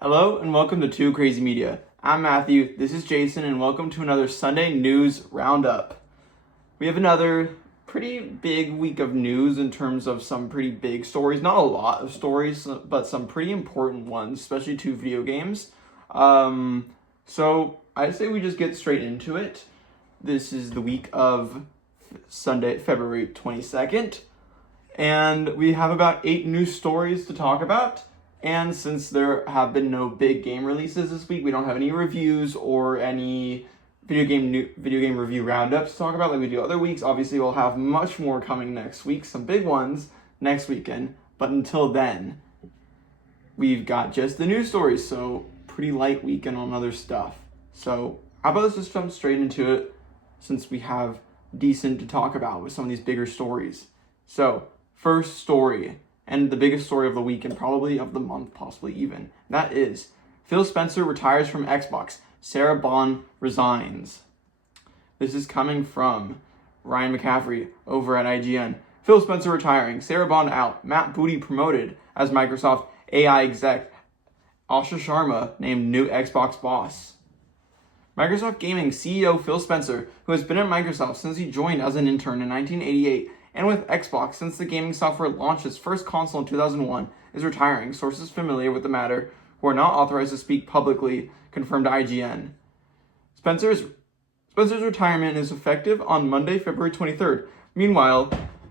Hello and welcome to 2CrazyMedia. I'm Matthew, this is Jason, and welcome to another Sunday News Roundup. We have another pretty big week of news in terms of some pretty big stories. Not a lot of stories, but some pretty important ones, especially two video games. So I'd say we just get straight into it. This is the week of Sunday, February 22nd, and we have about 8 news stories to talk about. And since there have been no big game releases this week, we don't have any reviews or any video game review roundups to talk about like we do other weeks. Obviously, we'll have much more coming next week, some big ones next weekend. But until then, we've got just the news stories, so pretty light weekend on other stuff. So how about let's just jump straight into it since we have decent to talk about with some of these bigger stories. So first story, and the biggest story of the week and probably of the month, possibly even. That is, Phil Spencer retires from Xbox. Sarah Bond resigns. This is coming from Ryan McCaffrey over at IGN. Phil Spencer retiring. Sarah Bond out. Matt Booty promoted as Microsoft AI exec. Asha Sharma named new Xbox boss. Microsoft Gaming CEO Phil Spencer, who has been at Microsoft since he joined as an intern in 1988, and with Xbox since the gaming software launched its first console in 2001, is retiring. Sources familiar with the matter, who are not authorized to speak publicly, confirmed to IGN. Spencer's retirement is effective on Monday, February 23rd. Meanwhile,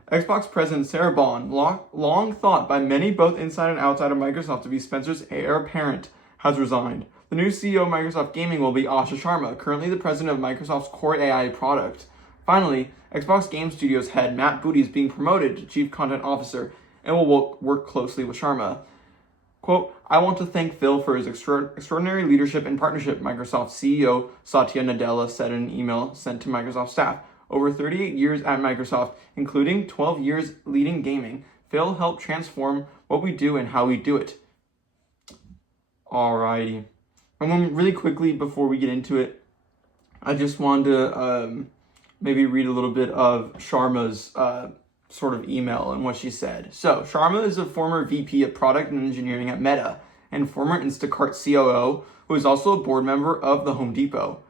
Xbox president Sarah Bond, long thought by many both inside and outside of Microsoft to be Spencer's heir apparent, has resigned. The new CEO of Microsoft Gaming will be Asha Sharma, currently the president of Microsoft's core AI product. Finally, Xbox Game Studios head Matt Booty is being promoted to Chief Content Officer and will work closely with Sharma. Quote, I want to thank Phil for his extraordinary leadership and partnership, Microsoft CEO Satya Nadella said in an email sent to Microsoft staff. Over 38 years at Microsoft, including 12 years leading gaming, Phil helped transform what we do and how we do it. Alrighty. And then really quickly before we get into it, I just wanted to maybe read a little bit of Sharma's sort of email and what she said. So, Sharma is a former VP of Product and Engineering at Meta and former Instacart COO who is also a board member of the Home Depot.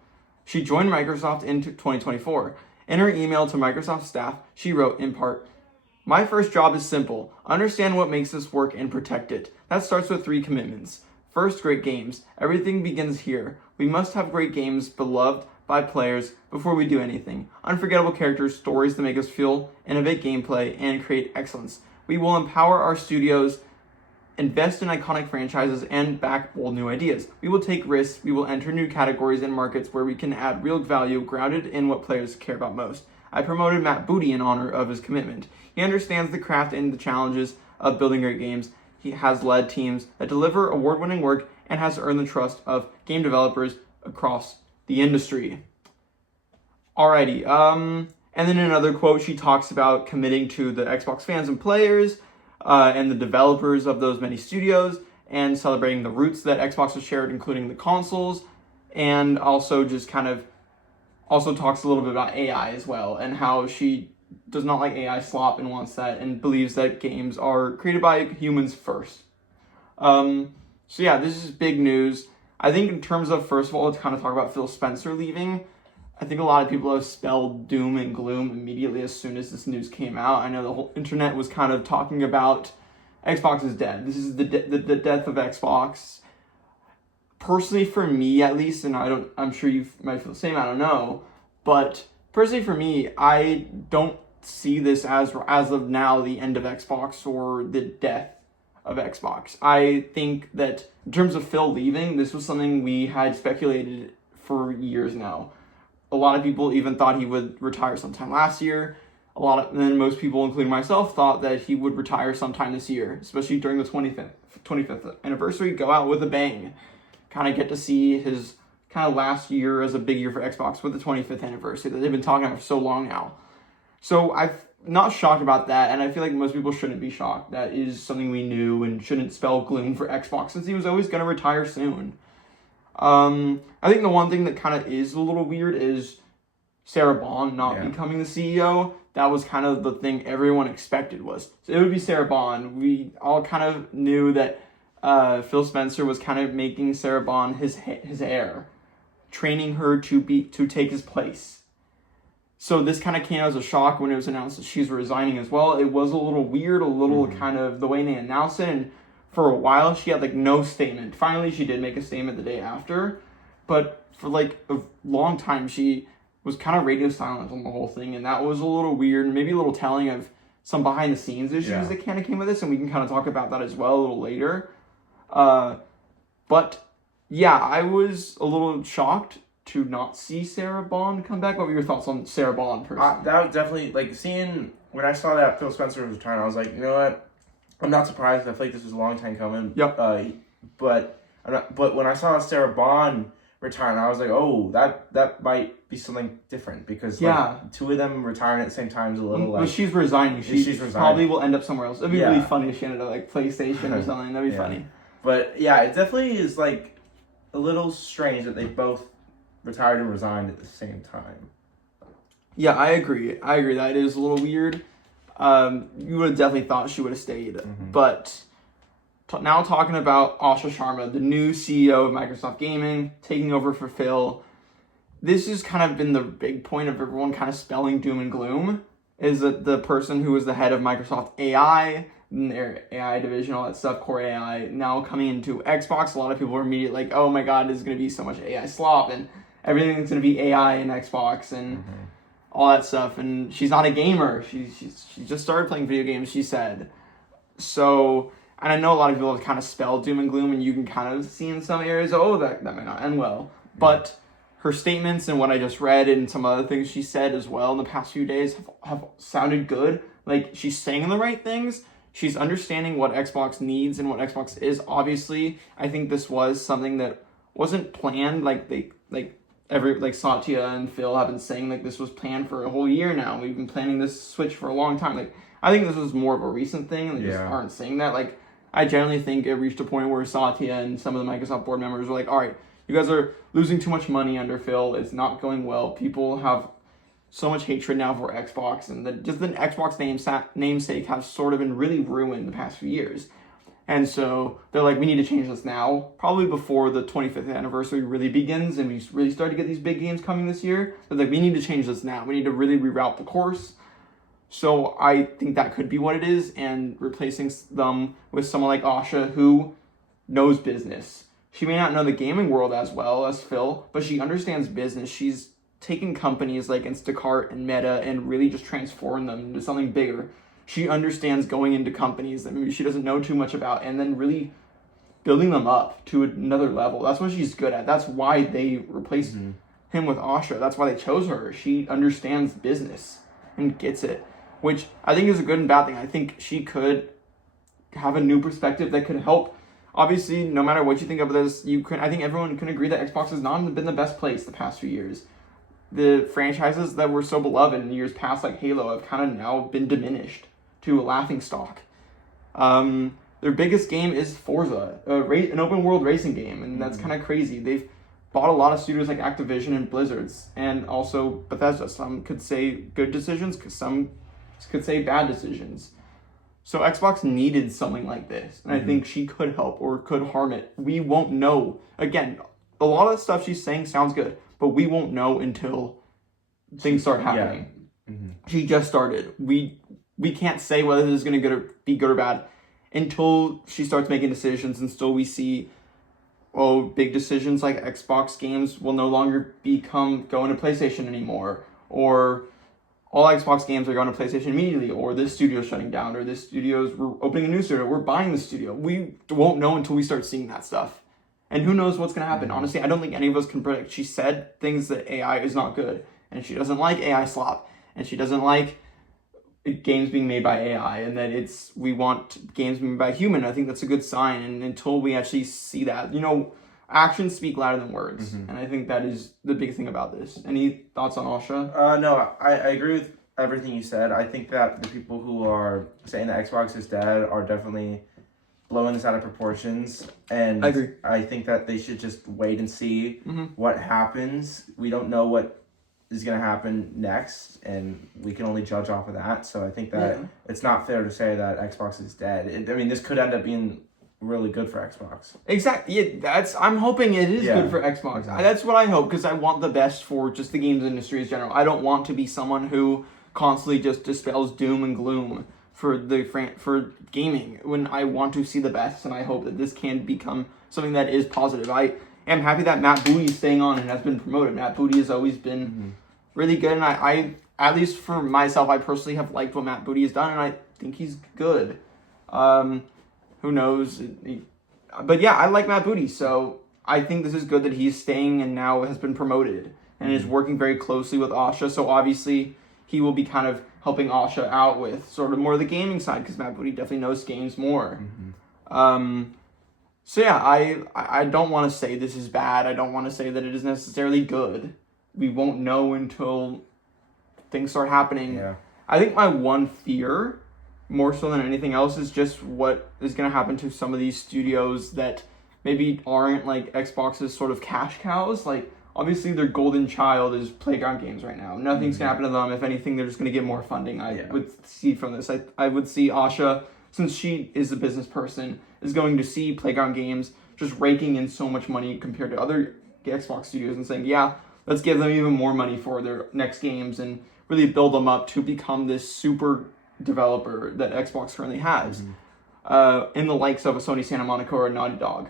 She joined Microsoft in 2024. In her email to Microsoft staff, she wrote in part, my first job is simple. Understand what makes this work and protect it. That starts with 3 commitments. First, great games. Everything begins here. We must have great games beloved by players before we do anything. Unforgettable characters, stories that make us feel, innovate gameplay, and create excellence. We will empower our studios, invest in iconic franchises, and back bold new ideas. We will take risks. We will enter new categories and markets where we can add real value grounded in what players care about most. I promoted Matt Booty in honor of his commitment. He understands the craft and the challenges of building great games. He has led teams that deliver award-winning work and has earned the trust of game developers across the industry. Alrighty, and then in another quote, she talks about committing to the Xbox fans and players and the developers of those many studios and celebrating the roots that Xbox has shared, including the consoles, and also just kind of also talks a little bit about AI as well and how she does not like AI slop and wants that and believes that games are created by humans first. So yeah, this is big news. I think in terms of, first of all, to kind of talk about Phil Spencer leaving, I think a lot of people have spelled doom and gloom immediately as soon as this news came out. I know the whole internet was kind of talking about Xbox is dead. This is the death of Xbox. Personally, for me at least, and I'm sure you might feel the same, I don't know, but personally for me, I don't see this as of now the end of Xbox or the death of Xbox. I think that in terms of Phil leaving, this was something we had speculated for years now. A lot of people even thought he would retire sometime last year. And then most people, including myself, thought that he would retire sometime this year, especially during the 25th anniversary, go out with a bang. Kind of get to see his kind of last year as a big year for Xbox with the 25th anniversary that they've been talking about for so long now. So I'm not shocked about that, and I feel like most people shouldn't be shocked. That is something we knew and shouldn't spell gloom for Xbox since he was always going to retire soon. I think the one thing that kind of is a little weird is Sarah Bond not becoming the CEO. That was kind of the thing everyone expected was. So it would be Sarah Bond. We all kind of knew that Phil Spencer was kind of making Sarah Bond his heir, training her to take his place. So this kind of came as a shock when it was announced that she's resigning as well. It was a little weird, a little kind of the way they announced it. And for a while, she had like no statement. Finally, she did make a statement the day after. But for like a long time, she was kind of radio silent on the whole thing. And that was a little weird, maybe a little telling of some behind the scenes issues that kind of came with this. And we can kind of talk about that as well a little later. But yeah, I was a little shocked to not see Sarah Bond come back. What were your thoughts on Sarah Bond personally? That was definitely, like, when I saw that Phil Spencer was retiring, I was like, you know what? I'm not surprised. I feel like this was a long time coming. Yep. But when I saw Sarah Bond retiring, I was like, oh, that might be something different because like, two of them retiring at the same time is a little like. But she's resigning. She's resigning. Probably will end up somewhere else. It'd be really funny if she ended up like PlayStation or something. That'd be funny. But yeah, it definitely is like a little strange that they both retired and resigned at the same time. Yeah, I agree. That is a little weird. You would have definitely thought she would have stayed. But now talking about Asha Sharma, the new CEO of Microsoft Gaming, taking over for Phil. This has kind of been the big point of everyone kind of spelling doom and gloom, is that the person who was the head of Microsoft AI, their AI division, all that stuff, core AI, now coming into Xbox. A lot of people are immediately like, oh my god, there's going to be so much AI slop, and everything's going to be AI in Xbox, and all that stuff. And she's not a gamer. She just started playing video games, she said. So, and I know a lot of people have kind of spelled doom and gloom, and you can kind of see in some areas, oh, that might not end well. But her statements and what I just read and some other things she said as well in the past few days have sounded good. Like, she's saying the right things. She's understanding what Xbox needs and what Xbox is. Obviously, I think this was something that wasn't planned. Satya and Phil have been saying, like, this was planned for a whole year now. We've been planning this switch for a long time. Like, I think this was more of a recent thing, and they just aren't saying that. Like, I generally think it reached a point where Satya and some of the Microsoft board members were like, all right, you guys are losing too much money under Phil. It's not going well. People have so much hatred now for Xbox, and just the Xbox namesake has sort of been really ruined the past few years. And so they're like, we need to change this now, probably before the 25th anniversary really begins and we really start to get these big games coming this year. They're like, we need to change this now. We need to really reroute the course. So I think that could be what it is, and replacing them with someone like Asha who knows business. She may not know the gaming world as well as Phil, but she understands business. She's taken companies like Instacart and Meta and really just transformed them into something bigger. She understands going into companies that maybe she doesn't know too much about and then really building them up to another level. That's what she's good at. That's why they replaced him with Asha. That's why they chose her. She understands business and gets it, which I think is a good and bad thing. I think she could have a new perspective that could help. Obviously, no matter what you think of this, I think everyone can agree that Xbox has not been the best place the past few years. The franchises that were so beloved in years past, like Halo, have kind of now been diminished to a laughingstock. Their biggest game is Forza, an open world racing game, and that's kind of crazy. They've bought a lot of studios like Activision and Blizzards, and also Bethesda. Some could say good decisions, some could say bad decisions. So Xbox needed something like this, and I think she could help or could harm it. We won't know. Again, a lot of the stuff she's saying sounds good, but we won't know until things start happening. She just started. We can't say whether this is going to be good or bad until she starts making decisions, and still we see, big decisions like Xbox games will no longer go into PlayStation anymore, or all Xbox games are going to PlayStation immediately, or this studio's shutting down, or we're opening a new studio, we're buying the studio. We won't know until we start seeing that stuff. And who knows what's going to happen. Honestly, I don't think any of us can predict. She said things that AI is not good, and she doesn't like AI slop, and she doesn't like games being made by AI, and that we want games being made by human. I think that's a good sign, and until we actually see that, actions speak louder than words, and I think that is the big thing about this. Any thoughts on Asha? No, I agree with everything you said. I think that the people who are saying that Xbox is dead are definitely blowing this out of proportions, and I agree. I think that they should just wait and see what happens. We don't know what is going to happen next, and we can only judge off of that. So I think that it's not fair to say that Xbox is dead. This could end up being really good for Xbox. Exactly. Yeah, I'm hoping it is good for Xbox. That's what I hope, because I want the best for just the games industry in general. I don't want to be someone who constantly just dispels doom and gloom for gaming, when I want to see the best, and I hope that this can become something that is positive. I am happy that Matt Booty is staying on and has been promoted. Matt Booty has always been really good, and I at least for myself, I personally have liked what Matt Booty has done, and I think he's good. Who knows? But yeah, I like Matt Booty, so I think this is good that he's staying and now has been promoted and is working very closely with Asha. So obviously, he will be kind of helping Asha out with sort of more of the gaming side, because Matt Booty definitely knows games more. So yeah, I don't want to say this is bad. I don't want to say that it is necessarily good. We won't know until things start happening. Yeah. I think my one fear, more so than anything else, is just what is going to happen to some of these studios that maybe aren't like Xbox's sort of cash cows. Like, obviously their golden child is Playground Games right now. Nothing's going to happen to them. If anything, they're just going to get more funding. I would see from this. I would see Asha, since she is a business person, is going to see Playground Games just raking in so much money compared to other Xbox studios and saying, yeah, let's give them even more money for their next games and really build them up to become this super developer that Xbox currently has, in the likes of a Sony Santa Monica or a Naughty Dog.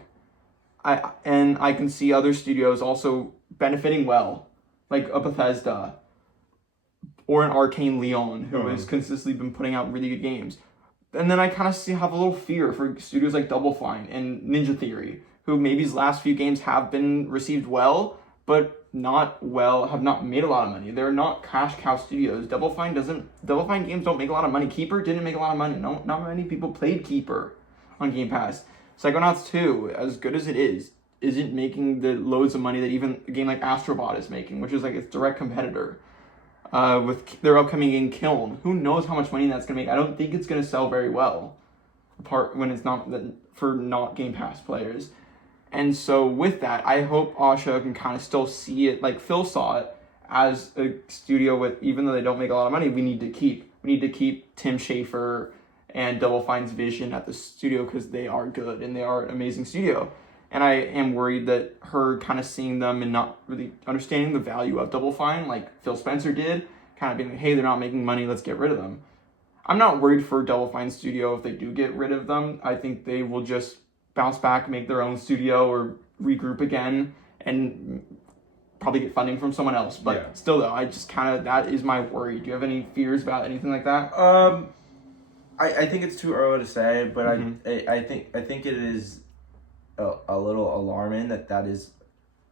I can see other studios also benefiting well, like a Bethesda or an Arcane Leon, who has consistently been putting out really good games. And then I kind of have a little fear for studios like Double Fine and Ninja Theory, who maybe his last few games have been received well, but have not made a lot of money. They're not cash cow studios. Double Fine games don't make a lot of money. Keeper didn't make a lot of money. No, not many people played Keeper on Game Pass. Psychonauts 2, as good as it is, isn't making the loads of money that even a game like Astrobot is making, which is like its direct competitor. With their upcoming game Kiln, who knows how much money that's gonna make? I don't think it's gonna sell very well, apart when it's not for not Game Pass players. And so with that, I hope Asha can kind of still see it like Phil saw it as a studio with, even though they don't make a lot of money, we need to keep Tim Schafer and Double Fine's vision at the studio, because they are good and they are an amazing studio. And I am worried that her kind of seeing them and not really understanding the value of Double Fine, like Phil Spencer did, kind of being like, hey, they're not making money, let's get rid of them. I'm not worried for Double Fine Studio if they do get rid of them. I think they will just bounce back, make their own studio, or regroup again, and probably get funding from someone else. But still, though, I just that is my worry. Do you have any fears about anything like that? I think it's too early to say, but I think it is a little alarming that is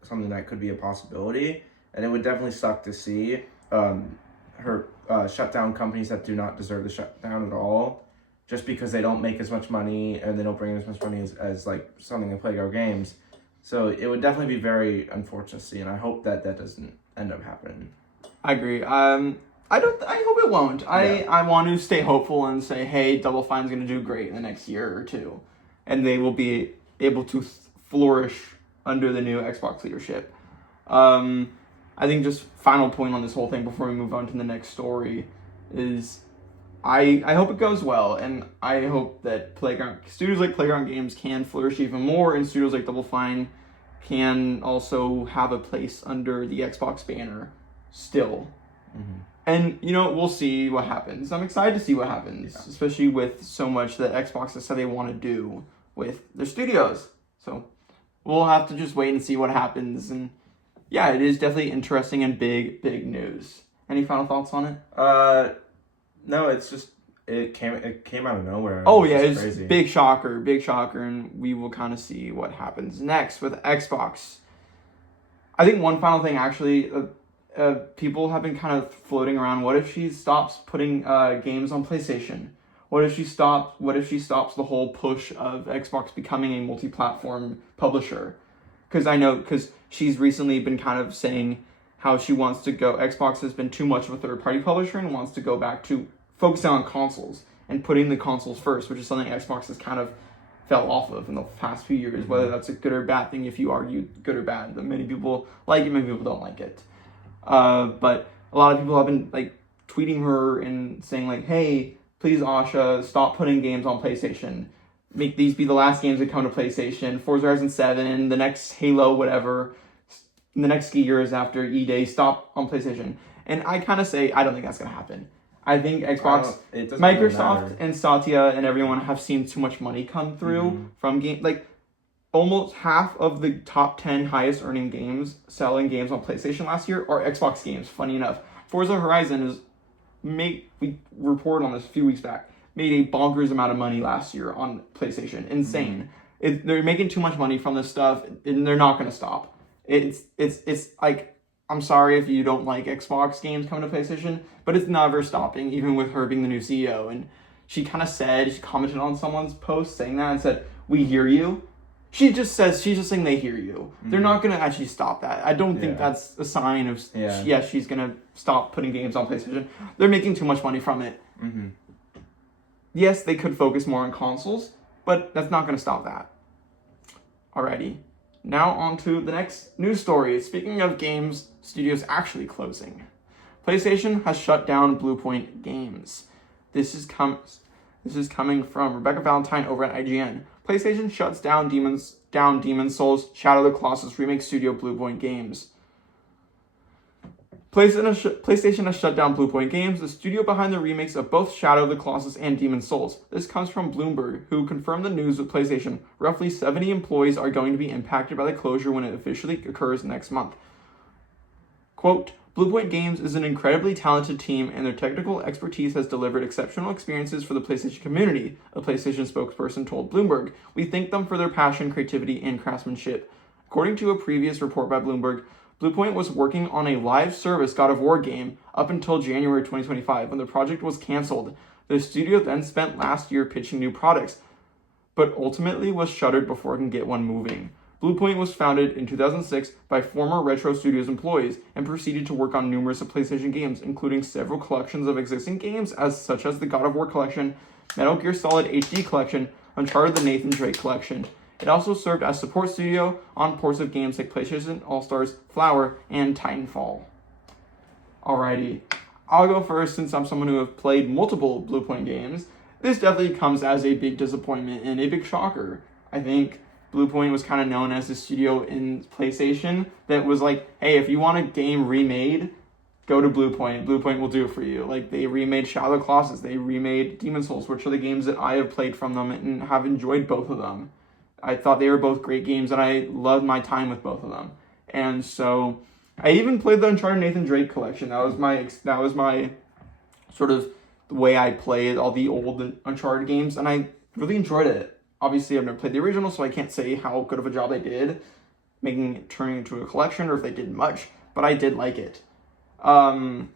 something that could be a possibility, and it would definitely suck to see her shut down companies that do not deserve to shut down at all, just because they don't make as much money and they don't bring in as much money as like something like Playground Games. So it would definitely be very unfortunate to see, and I hope that doesn't end up happening. I agree. I hope it won't. Yeah. I want to stay hopeful and say, hey, Double Fine's going to do great in the next year or two, and they will be able to flourish under the new Xbox leadership. I think just final point on this whole thing before we move on to the next story is I hope it goes well, and I hope that studios like Playground Games can flourish even more, and studios like Double Fine can also have a place under the Xbox banner still. And, we'll see what happens. I'm excited to see what happens, especially with so much that Xbox has said they want to do with their studios. So we'll have to just wait and see what happens. And yeah, it is definitely interesting and big news. Any final thoughts on it? No, it's just it came out of nowhere. Oh yeah, it's crazy. Big shocker, and we will kind of see what happens next with Xbox. I think one final thing, actually, people have been kind of floating around. What if she stops putting games on PlayStation? What if she stops the whole push of Xbox becoming a multi-platform publisher? Because she's recently been kind of saying how she wants to go. Xbox has been too much of a third-party publisher and wants to go back to focusing on consoles and putting the consoles first, which is something Xbox has kind of fell off of in the past few years. Whether that's a good or bad thing, if you argue good or bad, many people like it, many people don't like it. But a lot of people have been like tweeting her and saying like, hey, please Asha, stop putting games on PlayStation. make these be the last games that come to PlayStation. Forza Horizon 7, the next Halo, whatever, the next ski years after E-Day, stop on PlayStation. And I kind of say, I don't think that's going to happen. I think Xbox, Microsoft, and Satya and everyone have seen too much money come through from game. Like, almost half of the top 10 highest earning games, selling games on PlayStation last year are Xbox games, funny enough. Forza Horizon we reported on this a few weeks back, made a bonkers amount of money last year on PlayStation. Insane. They're making too much money from this stuff, and they're not going to stop. It's like, I'm sorry if you don't like Xbox games coming to PlayStation, but it's never stopping, even with her being the new CEO. And she commented on someone's post saying that and said, "We hear you." She's just saying they hear you. They're not going to actually stop that. I don't think that's a sign of, she's going to stop putting games on PlayStation. They're making too much money from it. Yes, they could focus more on consoles, but that's not going to stop that. Alrighty. Now on to the next news story. Speaking of games studios actually closing, PlayStation has shut down Bluepoint Games. This is coming from Rebecca Valentine over at IGN. PlayStation shuts down Demon's Souls Shadow of the Colossus remake studio Bluepoint Games. PlayStation has shut down Bluepoint Games, the studio behind the remakes of both Shadow of the Colossus and Demon's Souls. This comes from Bloomberg, who confirmed the news with PlayStation. Roughly 70 employees are going to be impacted by the closure when it officially occurs next month. Quote, Bluepoint Games is an incredibly talented team, and their technical expertise has delivered exceptional experiences for the PlayStation community, a PlayStation spokesperson told Bloomberg. We thank them for their passion, creativity, and craftsmanship. According to a previous report by Bloomberg, Bluepoint was working on a live service God of War game up until January 2025 when the project was canceled. The studio then spent last year pitching new products, but ultimately was shuttered before it can get one moving. Bluepoint was founded in 2006 by former Retro Studios employees and proceeded to work on numerous PlayStation games, including several collections of existing games such as the God of War collection, Metal Gear Solid HD collection, Uncharted the Nathan Drake collection. It also served as support studio on ports of games like PlayStation All-Stars, Flower, and Titanfall. Alrighty, I'll go first since I'm someone who have played multiple Bluepoint games. This definitely comes as a big disappointment and a big shocker. I think Bluepoint was kind of known as the studio in PlayStation that was like, hey, if you want a game remade, go to Bluepoint. Bluepoint will do it for you. Like, they remade Shadow of the Colossus, they remade Demon's Souls, which are the games that I have played from them and have enjoyed both of them. I thought they were both great games, and I loved my time with both of them. And so, I even played the Uncharted Nathan Drake collection. That was my sort of the way I played all the old Uncharted games, and I really enjoyed it. Obviously, I've never played the original, so I can't say how good of a job they did turning it into a collection, or if they did much, but I did like it. And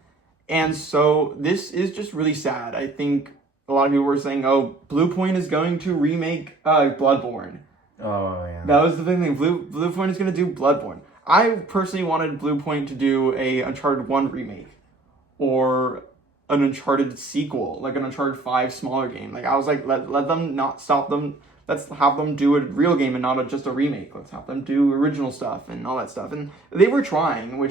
so, this is just really sad. I think a lot of people were saying, oh, Bluepoint is going to remake Bloodborne. Oh, yeah. That was the big thing. Bluepoint is going to do Bloodborne. I personally wanted Bluepoint to do a Uncharted 1 remake. Or an Uncharted sequel. Like an Uncharted 5 smaller game. Like, I was like, let them not stop them. Let's have them do a real game and not just a remake. Let's have them do original stuff and all that stuff. And they were trying,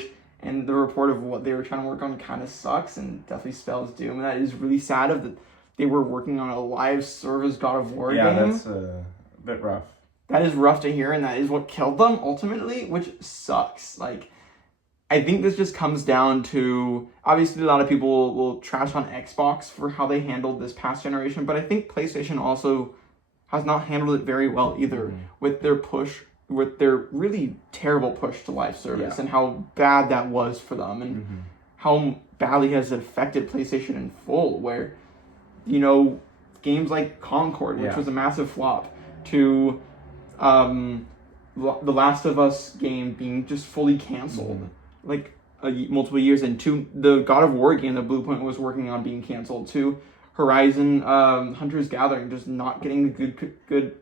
and the report of what they were trying to work on kind of sucks and definitely spells doom. And that is really sad that they were working on a live service God of War game. Yeah, that's a bit rough. That is rough to hear, and that is what killed them, ultimately, which sucks. Like, I think this just comes down to, obviously a lot of people will trash on Xbox for how they handled this past generation, but I think PlayStation also has not handled it very well either, with their really terrible push to live service, and how bad that was for them, and how badly has it affected PlayStation in full, where, games like Concord, which was a massive flop, to the Last of Us game being just fully canceled, like multiple years, and to the God of War game that Bluepoint was working on being canceled, to Horizon Hunter's Gathering just not getting good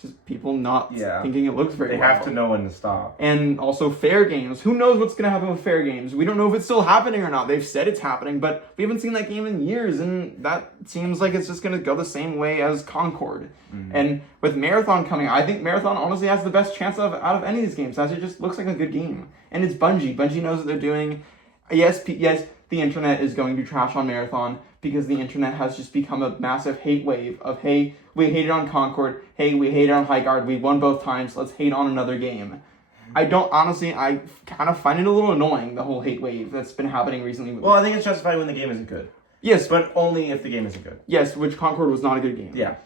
just people not thinking it looks very well. They have to know when to stop. And also Fair Games. Who knows what's going to happen with Fair Games? We don't know if it's still happening or not. They've said it's happening, but we haven't seen that game in years, and that seems like it's just going to go the same way as Concord. And with Marathon coming, I think Marathon honestly has the best chance out of any of these games, as it just looks like a good game. And it's Bungie. Bungie knows what they're doing. Yes, the internet is going to trash on Marathon, because the internet has just become a massive hate wave of, hey, we hated on Concord, hey, we hated on Highguard, we won both times, let's hate on another game. I kind of find it a little annoying, the whole hate wave that's been happening recently. Well, I think it's justified when the game isn't good. Yes. But only if the game isn't good. Yes, which Concord was not a good game. Yeah.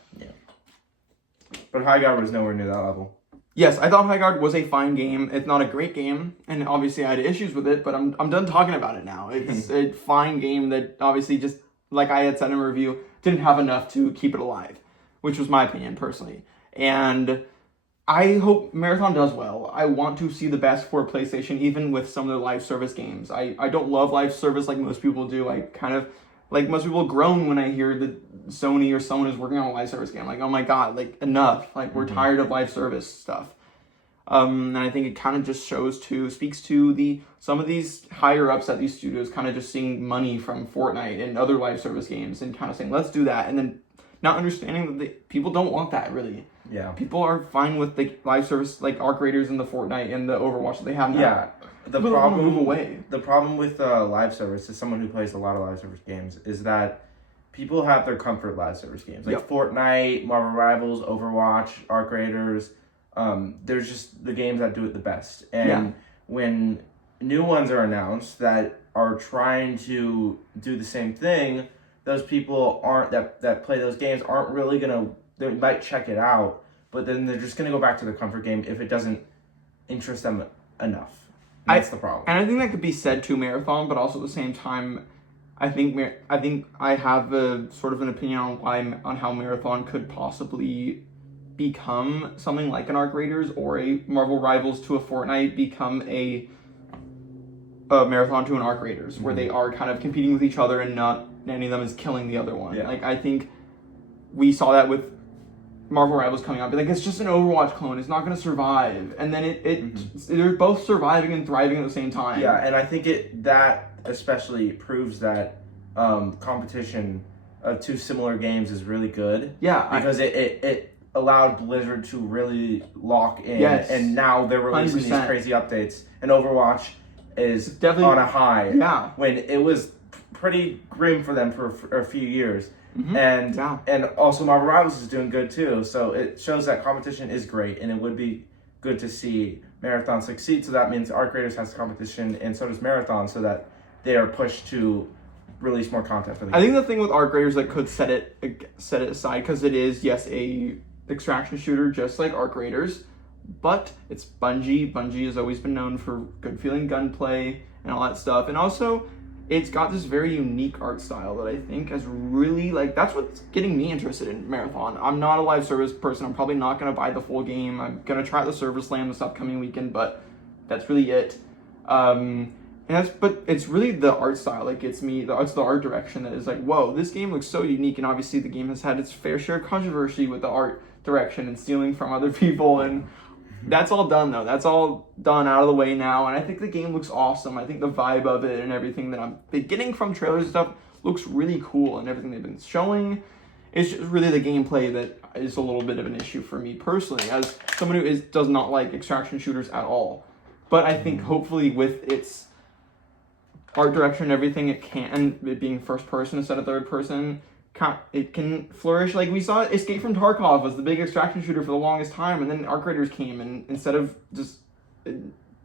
But Highguard was nowhere near that level. Yes, I thought Highguard was a fine game. It's not a great game, and obviously I had issues with it, but I'm done talking about it now. It's a fine game that obviously just, like I had said in a review, didn't have enough to keep it alive, which was my opinion personally. And I hope Marathon does well. I want to see the best for PlayStation, even with some of their live service games. I don't love live service like most people do. I kind of, like most people, groan when I hear that Sony or someone is working on a live service game. Like, oh my god, like enough. Like, we're tired of live service stuff. And I think it kind of just speaks to some of these higher ups at these studios kind of just seeing money from Fortnite and other live service games and kind of saying, let's do that. And then not understanding that people don't want that, really. Yeah. People are fine with the live service, like Arc Raiders and the Fortnite and the Overwatch that they have now. Yeah. The people problem don't want to move away. The problem with live service, as someone who plays a lot of live service games, is that people have their comfort live service games. Like Fortnite, Marvel Rivals, Overwatch, Arc Raiders. There's just the games that do it the best. And when new ones are announced that are trying to do the same thing, those people that play those games aren't really they might check it out, but then they're just gonna go back to the comfort game if it doesn't interest them enough. That's the problem. And I think that could be said to Marathon, but also at the same time, I think I have a sort of an opinion on how Marathon could possibly become something like an Arc Raiders or a Marvel Rivals to a Fortnite, become a Marathon to an Arc Raiders, where they are kind of competing with each other and not any of them is killing the other one. Like, I think we saw that with Marvel Rivals coming out. Like, it's just an Overwatch clone. It's not going to survive. And then they're both surviving and thriving at the same time. Yeah, and I think that especially proves that competition of two similar games is really good. Yeah. Because it allowed Blizzard to really lock in. Yes. And now they're releasing 100%. These crazy updates. And Overwatch is definitely on a high. Yeah. When it was pretty grim for them for a few years. And also Marvel Rivals is doing good too. So it shows that competition is great, and it would be good to see Marathon succeed. So that means Arc Raiders has competition, and so does Marathon, so that they are pushed to release more content for the game. I think the thing with Arc Raiders that could set it aside, because it is, yes, a extraction shooter just like Arc Raiders, but it's Bungie. Bungie has always been known for good feeling gunplay and all that stuff, and also it's got this very unique art style that I think has really, like, that's what's getting me interested in Marathon. I'm not a live service person. I'm probably not going to buy the full game. I'm going to try the Service Land this upcoming weekend, but that's really it. But it's really the art style that gets me. It's the art direction that is like, whoa, this game looks so unique. And obviously the game has had its fair share of controversy with the art direction and stealing from other people, and that's all done though. That's all done, out of the way now, and I think the game looks awesome. I think the vibe of it and everything that I'm getting from trailers and stuff looks really cool, and everything they've been showing. It's just really the gameplay that is a little bit of an issue for me personally, as someone who does not like extraction shooters at all. But I think hopefully with its art direction and everything, it being first person instead of third person, it can flourish. Like we saw, Escape from Tarkov was the big extraction shooter for the longest time, and then Arc Raiders came, and instead of just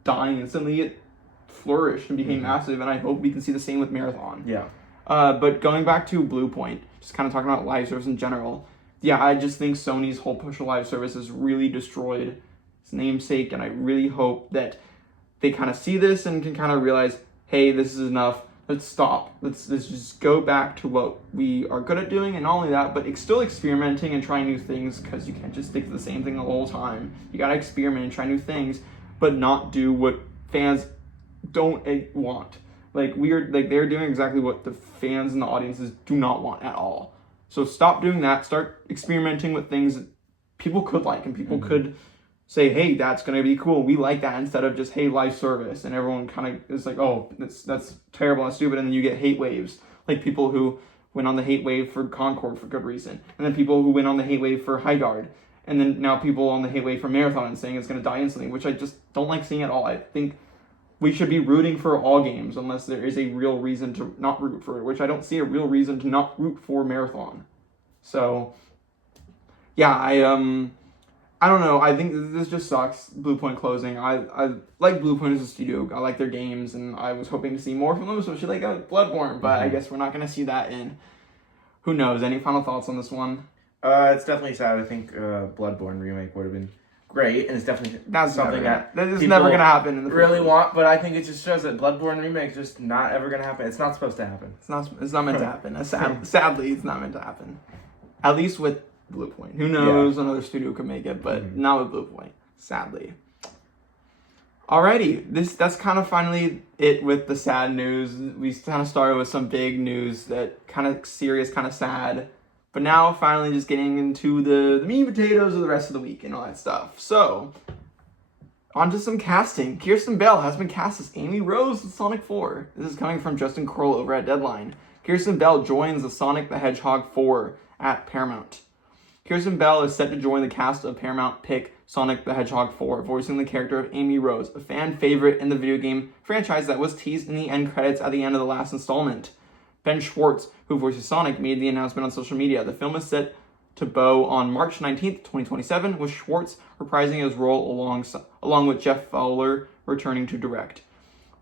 dying instantly, it flourished and became massive, and I hope we can see the same with Marathon. Yeah. But going back to Blue Point, just kind of talking about live service in general, I just think Sony's whole push of live service has really destroyed its namesake, and I really hope that they kind of see this and can kind of realize, hey, this is enough. Let's stop. Let's just go back to what we are good at doing, and not only that, but still experimenting and trying new things, because you can't just stick to the same thing the whole time. You gotta experiment and try new things, but not do what fans don't want. They're doing exactly what the fans and the audiences do not want at all. So stop doing that. Start experimenting with things that people could like, and people could say, hey, that's going to be cool. We like that, instead of just, hey, live service. And everyone kind of is like, oh, that's terrible and stupid. And then you get hate waves. Like people who went on the hate wave for Concord for good reason. And then people who went on the hate wave for Highguard. And then now people on the hate wave for Marathon and saying it's going to die instantly, which I just don't like seeing at all. I think we should be rooting for all games unless there is a real reason to not root for it, which I don't see a real reason to not root for Marathon. So, yeah, I don't know. I think this just sucks, Blue Point closing. I like Blue Point as a studio. I like their games, and I was hoping to see more from them, especially like Bloodborne, but I guess we're not going to see that in... Who knows? Any final thoughts on this one? It's definitely sad. I think Bloodborne remake would have been great, and it's definitely something that is never gonna happen in the really want. But I think it just shows that Bloodborne remake is just not ever gonna happen. It's not supposed to happen. It's not meant to happen. Sadly, it's not meant to happen. At least with Blue Point. Who knows? Another studio could make it, but not with Blue Point. Sadly. Alrighty, that's kind of finally it with the sad news. We kind of started with some big news that kind of serious, kind of sad. But now, finally, just getting into the meat and potatoes of the rest of the week and all that stuff. So, on to some casting. Kirsten Bell has been cast as Amy Rose in Sonic 4. This is coming from Justin Kroll over at Deadline. Kirsten Bell joins the Sonic the Hedgehog 4 at Paramount. Kirsten Bell is set to join the cast of Paramount pick Sonic the Hedgehog 4, voicing the character of Amy Rose, a fan favorite in the video game franchise that was teased in the end credits at the end of the last installment. Ben Schwartz, who voices Sonic, made the announcement on social media. The film is set to bow on March 19th, 2027, with Schwartz reprising his role along with Jeff Fowler returning to direct.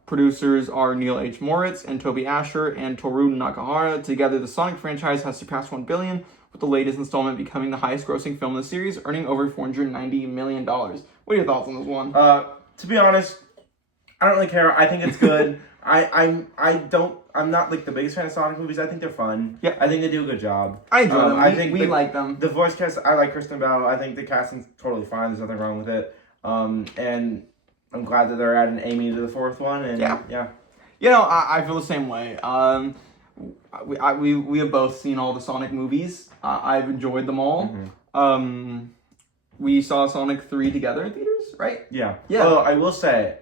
Producers are Neil H. Moritz and Toby Asher and Toru Nakahara. Together, the Sonic franchise has surpassed $1 billion, with the latest installment becoming the highest-grossing film in the series, earning over $490 million. What are your thoughts on this one? To be honest, I don't really care. I think it's good. I'm not like the biggest fan of Sonic movies. I think they're fun. Yeah. I think they do a good job. I enjoy them. I think we like them. The voice cast, I like Kristen Bell. I think the casting's totally fine. There's nothing wrong with it. And I'm glad that they're adding Amy to the fourth one. And yeah. You know, I feel the same way. We have both seen all the Sonic movies. I've enjoyed them all. Mm-hmm. We saw Sonic 3 together in theaters, right? Yeah. Although I will say,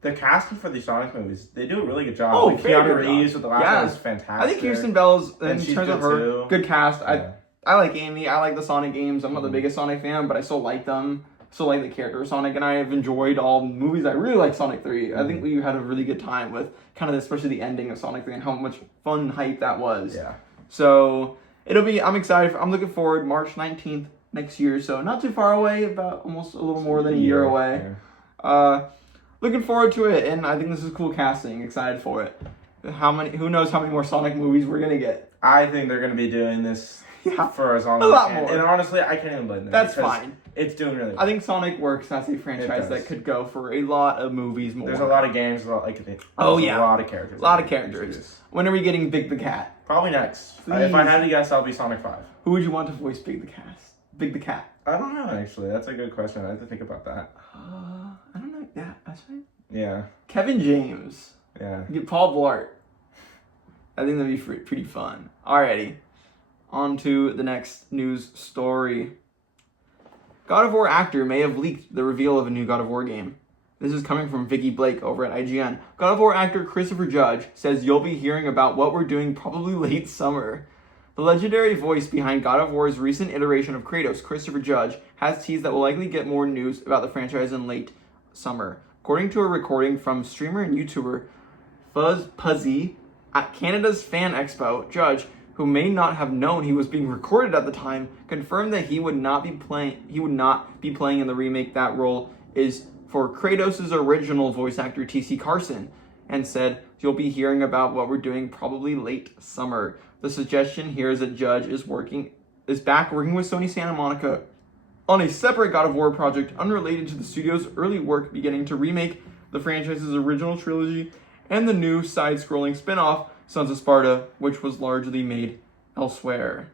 the casting for the Sonic movies, they do a really good job. Oh, like Keanu Reeves with the last one is fantastic. I think Kirsten Bell's, in terms of her, too. Good cast. Yeah. I like Amy. I like the Sonic games. I'm not the biggest Sonic fan, but I still like them. Still like the character of Sonic, and I have enjoyed all the movies. I really like Sonic 3. I think we had a really good time with kind of especially the ending of Sonic 3 and how much fun and hype that was. Yeah. So, I'm excited. I'm looking forward. March 19th next year, so not too far away, about almost a little more than a year away. Yeah. Looking forward to it, and I think this is cool casting. Excited for it. Who knows how many more Sonic movies we're gonna get? I think they're gonna be doing this for as long as a lot more. And honestly, I can't even blame them. That's fine. It's doing really well. I think Sonic works as a franchise that could go for a lot of movies more. There's a lot of games, a lot of characters. A lot of characters. When are we getting Big the Cat? Probably next. If I had to guess, I'll be Sonic 5. Who would you want to voice Big the Cat? I don't know, actually. That's a good question. I have to think about that. I don't know. Yeah, that's right. Yeah. Kevin James. Yeah. Get Paul Blart. I think that'd be pretty fun. Alrighty. On to the next news story. God of War actor may have leaked the reveal of a new God of War game. This is coming from Vicky Blake over at IGN. God of War actor Christopher Judge says you'll be hearing about what we're doing probably late summer. The legendary voice behind God of War's recent iteration of Kratos, Christopher Judge, has teased that we'll likely get more news about the franchise in late summer. According to a recording from streamer and YouTuber Fuzz Puzzy at Canada's Fan Expo, Judge, who may not have known he was being recorded at the time, confirmed that he would not be playing in the remake. That role is for Kratos' original voice actor TC Carson, and said you'll be hearing about what we're doing probably late summer. The suggestion here is that Judge is back working with Sony Santa Monica on a separate God of War project unrelated to the studio's early work beginning to remake the franchise's original trilogy and the new side-scrolling spin-off Sons of Sparta, which was largely made elsewhere.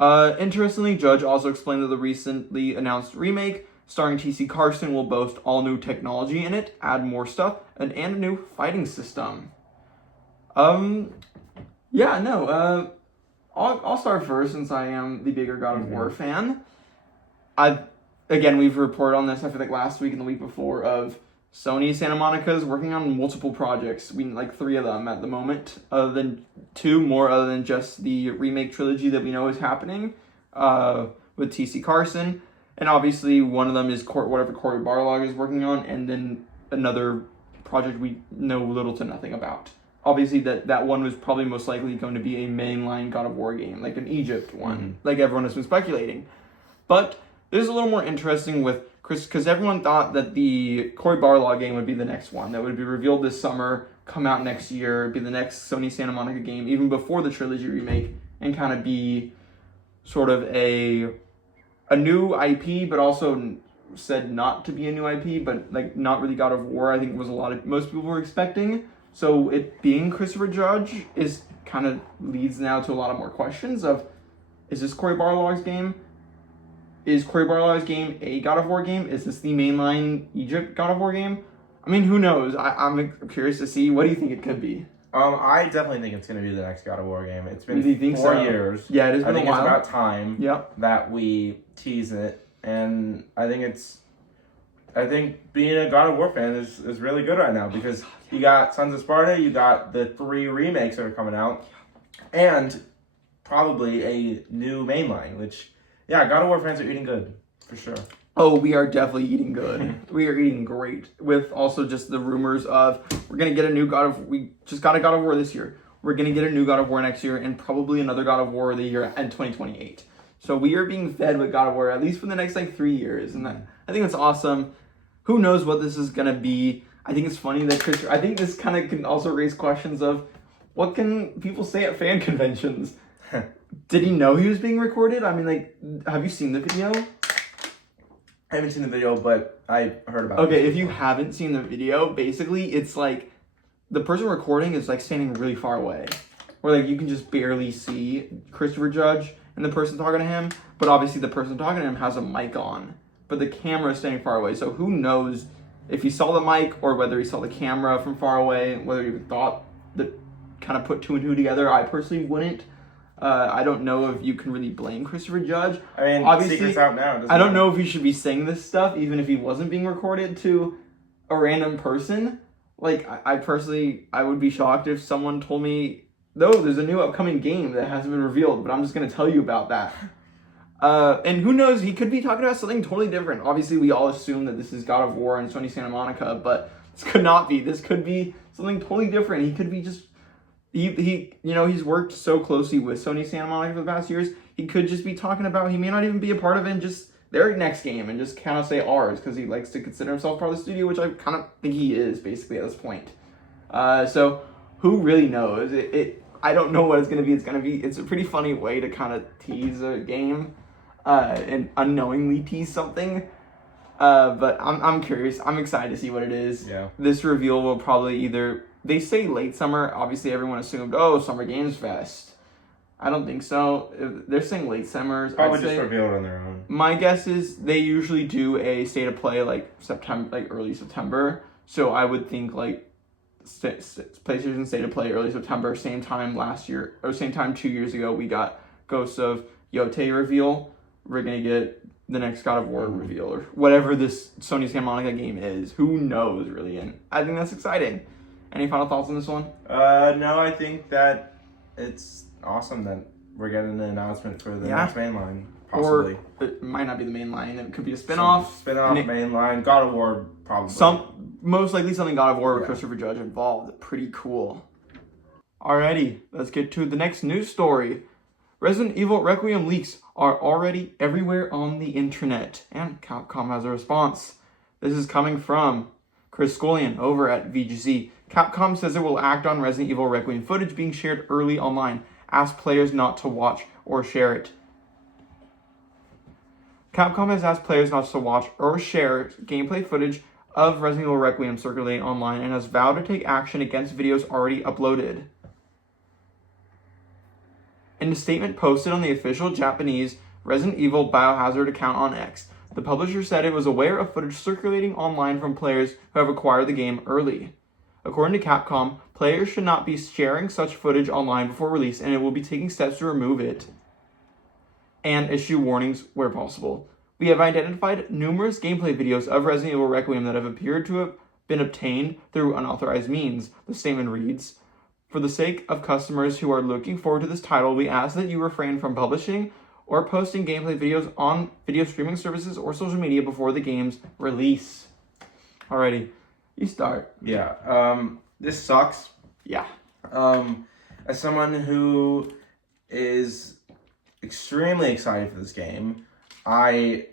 Interestingly, Judge also explained that the recently announced remake starring T.C. Carson will boast all new technology in it, add more stuff, and a new fighting system. I'll start first since I am the bigger God of War fan. We've reported on this, I feel like last week and the week before, of Sony Santa Monica is working on multiple projects. Like 3 of them at the moment, other than 2 more, other than just the remake trilogy that we know is happening with T.C. Carson. And obviously one of them is whatever Cory Barlog is working on, and then another project we know little to nothing about. Obviously, that one was probably most likely going to be a mainline God of War game, like an Egypt one, like everyone has been speculating. But this is a little more interesting with Chris, because everyone thought that the Cory Barlog game would be the next one that would be revealed this summer, come out next year, be the next Sony Santa Monica game, even before the trilogy remake, and kind of be sort of a new IP, but also said not to be a new IP, but like not really God of War. I think was most people were expecting. So it being Christopher Judge is kind of leads now to a lot of more questions of, is this Cory Barlog's game? Is Cory Barlog's game a God of War game? Is this the mainline Egypt God of War game? I mean, who knows? I'm curious to see. What do you think it could be? I definitely think it's going to be the next God of War game. It's been Do you think 4 so? years. Yeah, it has been I think a while. it's about time that we tease it, and I think being a God of War fan is really good right now, because you got Sons of Sparta, you got the 3 remakes that are coming out, and probably a new mainline, which, yeah, God of War fans are eating good, for sure. Oh, we are definitely eating good. We are eating great. With also just the rumors of, we're going to get a new we just got a God of War this year. We're going to get a new God of War next year, and probably another God of War the year in 2028. So we are being fed with God of War, at least for the next 3 years. And I think that's awesome. Who knows what this is going to be? I think it's funny that I think this kind of can also raise questions of, what can people say at fan conventions? Did he know he was being recorded? I mean, have you seen the video? I haven't seen the video, but I heard about it. Okay, if you haven't seen the video, basically it's like the person recording is standing really far away, where you can just barely see Christopher Judge and the person talking to him, but obviously the person talking to him has a mic on, but the camera is standing far away. So who knows if he saw the mic or whether he saw the camera from far away, whether he thought that kind of put 2 and 2 together. I personally wouldn't. I don't know if you can really blame Christopher Judge. I mean, obviously, secret's out now. I don't know if he should be saying this stuff, even if he wasn't being recorded to a random person. I personally, I would be shocked if someone told me, no, there's a new upcoming game that hasn't been revealed, but I'm just going to tell you about that. And who knows, he could be talking about something totally different. Obviously, we all assume that this is God of War and Sony Santa Monica, but this could not be. This could be something totally different. He could be just... he's worked so closely with Sony Santa Monica for the past years. He could just be talking about, he may not even be a part of it, and just their next game, and just kind of say ours, because he likes to consider himself part of the studio, which I kind of think he is, basically, at this point. So, who really knows? I don't know what it's going to be. It's a pretty funny way to kind of tease a game, and unknowingly tease something. But I'm curious. I'm excited to see what it is. Yeah. This reveal will probably either... They say late summer. Obviously, everyone assumed, Summer Games Fest. I don't think so. If they're saying late summer. Probably just revealed on their own. My guess is they usually do a state of play September, early September. So I would think PlayStation State of Play early September, same time last year, or same time 2 years ago, we got Ghosts of Yotei reveal. We're gonna get the next God of War reveal, or whatever this Sony Santa Monica game is. Who knows, really? And I think that's exciting. Any final thoughts on this one? No, I think that it's awesome that we're getting an announcement for the next mainline, possibly. Or it might not be the main line. It could be a spin-off. Mainline, God of War, probably. Most likely something God of War with Christopher Judge involved. Pretty cool. Alrighty, let's get to the next news story. Resident Evil Requiem leaks are already everywhere on the internet, and Capcom has a response. This is coming from Chris Scullion over at VGC. Capcom says it will act on Resident Evil Requiem footage being shared early online. Ask players not to watch or share it. Capcom has asked players not to watch or share gameplay footage of Resident Evil Requiem circulating online, and has vowed to take action against videos already uploaded. In a statement posted on the official Japanese Resident Evil Biohazard account on X, the publisher said it was aware of footage circulating online from players who have acquired the game early. According to Capcom, players should not be sharing such footage online before release, and it will be taking steps to remove it and issue warnings where possible. We have identified numerous gameplay videos of Resident Evil Requiem that have appeared to have been obtained through unauthorized means, the statement reads. For the sake of customers who are looking forward to this title, we ask that you refrain from publishing or posting gameplay videos on video streaming services or social media before the game's release. Alrighty. You start. Yeah. This sucks. Yeah. As someone who is extremely excited for this game, I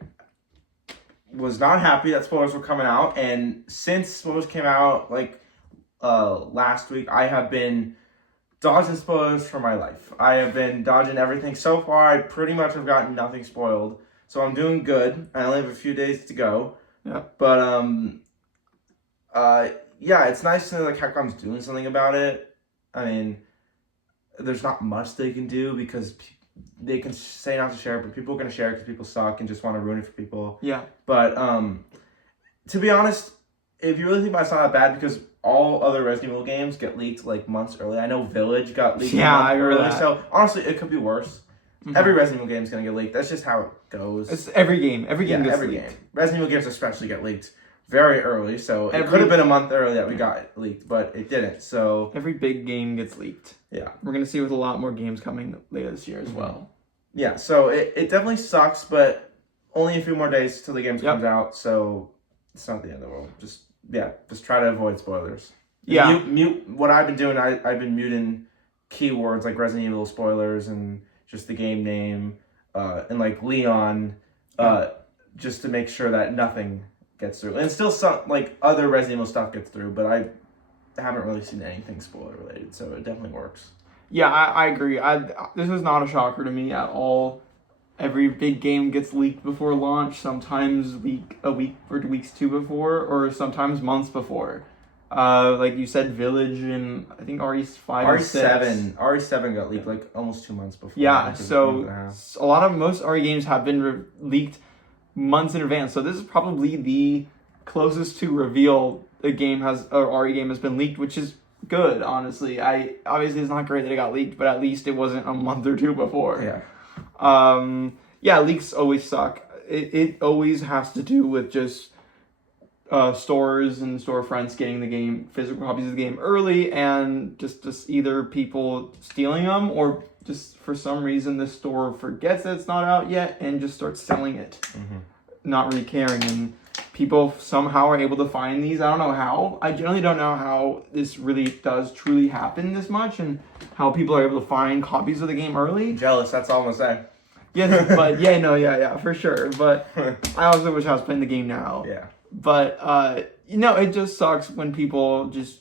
was not happy that spoilers were coming out, and since spoilers came out last week, I have been dodging spoilers for my life. I have been dodging everything. So far, I pretty much have gotten nothing spoiled, so I'm doing good. I only have a few days to go. Yeah. But yeah, it's nice to know like Capcom's doing something about it. I mean, there's not much they can do because they can say not to share it, but people are going to share it because people suck and just want to ruin it for people. Yeah. But to be honest, if you really think about it, it's not that bad because all other Resident Evil games get leaked like months early. I know Village got leaked I early, heard that. so honestly, it could be worse. Mm-hmm. Every Resident Evil game is going to get leaked. That's just how it goes. It's every game. Every game gets every leaked. game. Resident Evil games especially get leaked very early, so it could have been a month early that we got it leaked, but it didn't. So every big game gets leaked. Yeah. We're going to see with a lot more games coming later this year as well. Yeah, so it definitely sucks, but only a few more days till the game comes out, so it's not the end of the world. Just try to avoid spoilers. Yeah. Mute what I've been doing, I've been muting keywords like Resident Evil spoilers and just the game name and like Leon just to make sure that nothing gets through. And still some like other Resident Evil stuff gets through, but I haven't really seen anything spoiler related, so it definitely works. Yeah, I agree. This is not a shocker to me at all. Every big game gets leaked before launch, sometimes a week or 2 weeks before, or sometimes months before. Like you said, Village and I think RE5 or 6. RE7 got leaked like almost 2 months before. Yeah, so most RE games have been leaked months in advance. So this is probably the closest to reveal a game RE game has been leaked, which is good, honestly. Obviously it's not great that it got leaked, but at least it wasn't a month or two before. Yeah. Leaks always suck. It always has to do with just stores and storefronts getting physical copies of the game early, and just either people stealing them or just for some reason the store forgets that it's not out yet and just starts selling it, not really caring. And people somehow are able to find these. I don't know how. I generally don't know how this really does truly happen this much and how people are able to find copies of the game early. Jealous, that's all I'm gonna say. Yes, but yeah, for sure. But I also wish I was playing the game now. Yeah. But, it just sucks when people just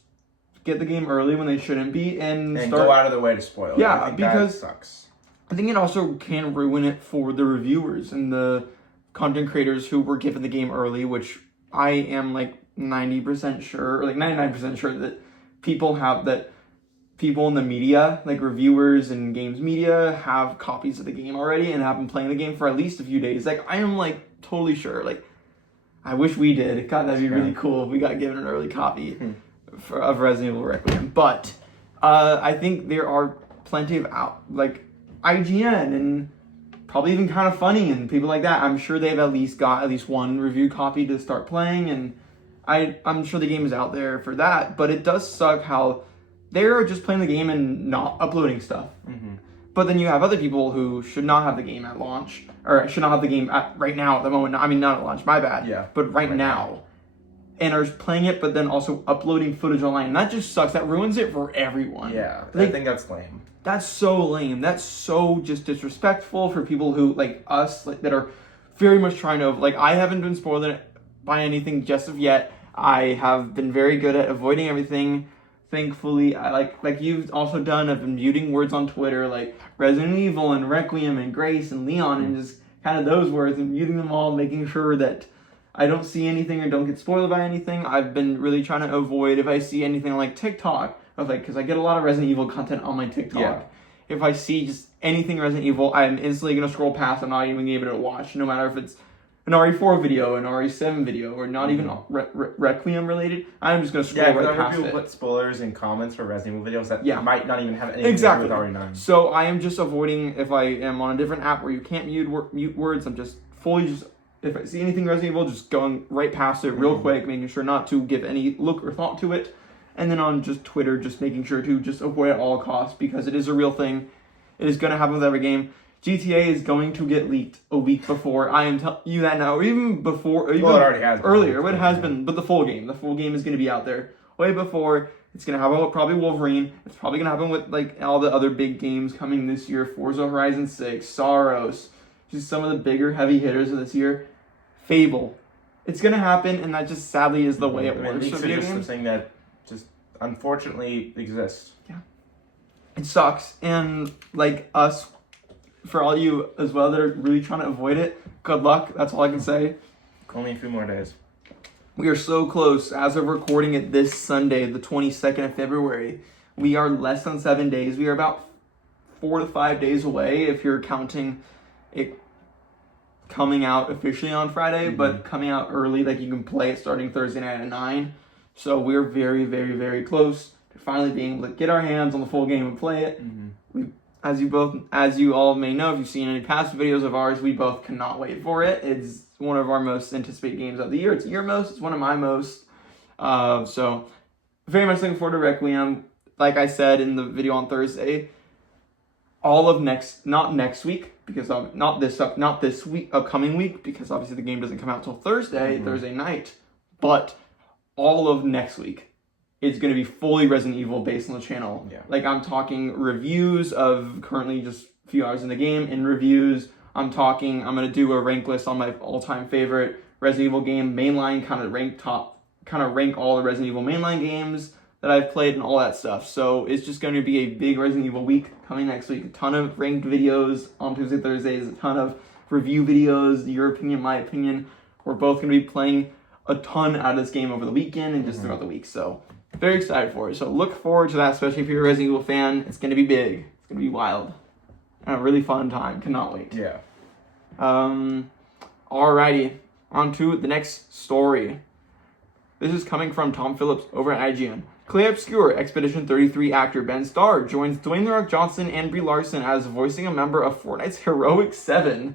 get the game early when they shouldn't be and go out of their way to spoil it. Yeah, I think because that sucks. I think it also can ruin it for the reviewers and the content creators who were given the game early, which I am like 90% sure, or like 99% sure that people in the media, like reviewers and games media, have copies of the game already and have been playing the game for at least a few days. Like, I am like totally sure. Like, I wish we did. God, that'd be really cool if we got given an early copy of Resident Evil Requiem. But I think there are plenty of IGN and probably even KindaFunny and people like that. I'm sure they've at least got at least one review copy to start playing, and I'm sure the game is out there for that. But it does suck how they're just playing the game and not uploading stuff. But then you have other people who should not have the game at launch, or should not have the game right now at the moment. I mean, not at launch, my bad. Yeah. But right now. And are playing it, but then also uploading footage online. And that just sucks. That ruins it for everyone. Yeah, I think that's lame. That's so lame. That's so just disrespectful for people who, like us, that are very much trying to, I haven't been spoiled by anything just of yet. I have been very good at avoiding everything. Thankfully, I like you've also done. I've been muting words on Twitter like Resident Evil and Requiem and Grace and Leon and just kind of those words and muting them all, making sure that I don't see anything or don't get spoiled by anything. I've been really trying to avoid if I see anything like TikTok because I get a lot of Resident Evil content on my TikTok. Yeah. If I see just anything Resident Evil, I'm instantly gonna scroll past. I'm not even gonna be able to watch, no matter if it's an RE4 video, an RE7 video, or not even Requiem related. I'm just gonna scroll right past it. People put spoilers in comments for Resident Evil videos that might not even have anything exactly. to do with RE9. So I am just avoiding, if I am on a different app where you can't mute words, I'm just fully if I see anything Resident Evil, just going right past it real quick, making sure not to give any look or thought to it. And then on just Twitter, just making sure to just avoid at all costs, because it is a real thing. It is going to happen with every game. GTA is going to get leaked a week before. I am telling you that now, or even before. Or even Well, it already has been. Earlier, it has been, but the full game is going to be out there way before. It's going to happen with probably Wolverine. It's probably going to happen with like all the other big games coming this year. Forza Horizon 6, Soros, just some of the bigger heavy hitters of this year. Fable. It's going to happen, and that just sadly is the way it works. Leaks are just the thing that just unfortunately exists. Yeah. It sucks. And like us, for all you as well that are really trying to avoid it, good luck. That's all I can say. Only a few more days. We are so close. As of recording it this Sunday, the 22nd of February, we are less than 7 days. We are about 4 to 5 days away if you're counting it coming out officially on Friday, but coming out early, like you can play it starting Thursday night at 9. So we're very, very, very close to finally being able to get our hands on the full game and play it. As you all may know, if you've seen any past videos of ours, we both cannot wait for it. It's one of our most anticipated games of the year. It's your most. It's one of my most. So very much looking forward to Requiem. Like I said in the video on Thursday, all of not next week, because not this week, upcoming week, because obviously the game doesn't come out till Thursday night, but all of next week. It's going to be fully Resident Evil based on the channel. Yeah. Like, I'm talking reviews of currently just a few hours in the game, in reviews. I'm going to do a rank list on my all-time favorite Resident Evil game, mainline, kind of rank all the Resident Evil mainline games that I've played and all that stuff. So it's just going to be a big Resident Evil week coming next week. A ton of ranked videos on Tuesday, Thursdays, a ton of review videos, your opinion, my opinion. We're both going to be playing a ton out of this game over the weekend and just throughout the week. So very excited for it. So look forward to that, especially if you're a Resident Evil fan. It's going to be big. It's going to be wild. And a really fun time. Cannot wait. Yeah. Alrighty. On to the next story. This is coming from Tom Phillips over at IGN. Clay Obscure, Expedition 33 actor Ben Starr joins Dwayne "The Rock" Johnson and Brie Larson as voicing a member of Fortnite's Heroic 7.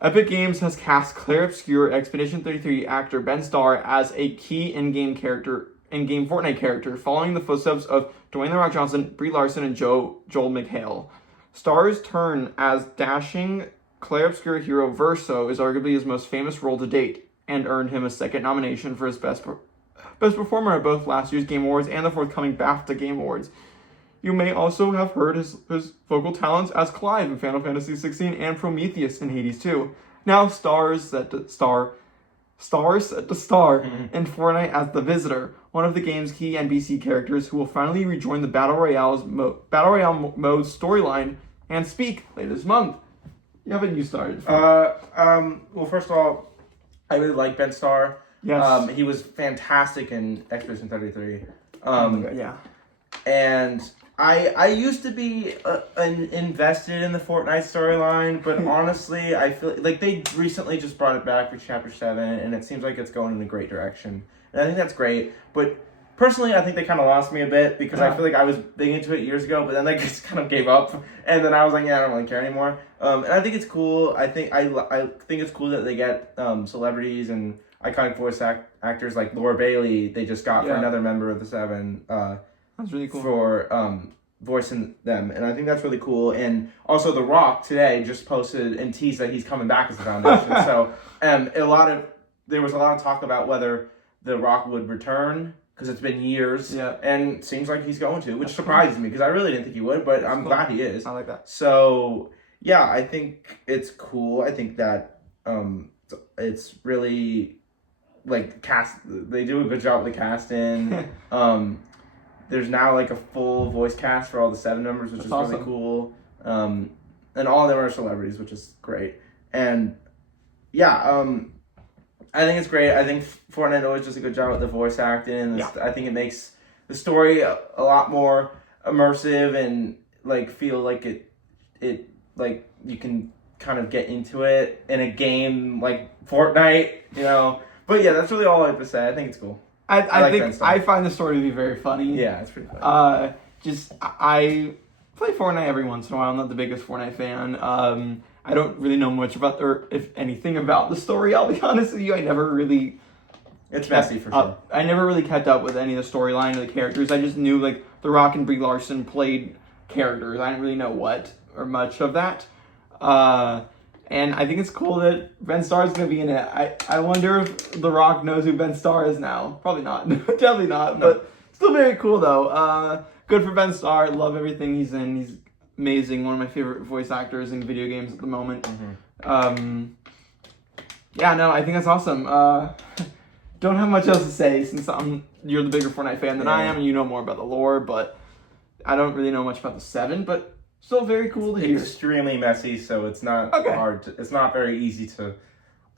Epic Games has cast Claire Obscure, Expedition 33 actor Ben Starr as a key in-game Fortnite character, following the footsteps of Dwayne "The Rock" Johnson, Brie Larson, and Joel McHale. Starr's turn as dashing Claire Obscure hero Verso is arguably his most famous role to date, and earned him a second nomination for his best performer at both last year's Game Awards and the forthcoming BAFTA Game Awards. You may also have heard his vocal talents as Clive in Final Fantasy XVI and Prometheus in Hades 2. Now stars set to star in Fortnite as the Visitor, one of the game's key NPC characters who will finally rejoin the Battle Royale mode storyline and speak later this month. Yeah, but you started. Well, first of all, I really like Ben Starr. Yes. He was fantastic in Expedition 33. Yeah. And I used to be invested in the Fortnite storyline, but honestly, I feel like they recently just brought it back for Chapter 7, and it seems like it's going in a great direction. And I think that's great, but personally, I think they kind of lost me a bit, because I feel like I was big into it years ago, but then I just kind of gave up, and then I was like, yeah, I don't really care anymore. And I think it's cool. I think it's cool that they get celebrities and iconic voice actors like Laura Bailey. They just got for another member of the 7. That's really cool. For voicing them, and I think that's really cool. And also, The Rock today just posted and teased that he's coming back as the Foundation. So, there was a lot of talk about whether The Rock would return, because it's been years, and it seems like he's going to, which surprises me, because I really didn't think he would, but I'm glad he is. I like that. So, yeah, I think it's cool. I think that it's really, like, they do a good job with the casting. There's now, like, a full voice cast for all the 7 members, which is awesome. Really cool. And all of them are celebrities, which is great. And, yeah, I think it's great. I think Fortnite always does a good job with the voice acting. I think it makes the story a lot more immersive and, like, feel like it like, you can kind of get into it in a game like Fortnite, you know. But, yeah, that's really all I have to say. I think it's cool. I find the story to be very funny. Yeah, it's pretty funny. I play Fortnite every once in a while. I'm not the biggest Fortnite fan. I don't really know much about, or if anything about the story, I'll be honest with you. It's messy for sure. I never really kept up with any of the storyline or the characters. I just knew, like, The Rock and Brie Larson played characters. I didn't really know what or much of that. And I think it's cool that Ben Starr's going to be in it. I wonder if The Rock knows who Ben Starr is now. Probably not. Definitely not. No. But still very cool, though. Good for Ben Starr. Love everything he's in. He's amazing. One of my favorite voice actors in video games at the moment. Yeah, no, I think that's awesome. Don't have much else to say since you're the bigger Fortnite fan than I am, and you know more about the lore, but I don't really know much about the 7, but still very cool to hear. Extremely messy, so it's not hard. It's not very easy to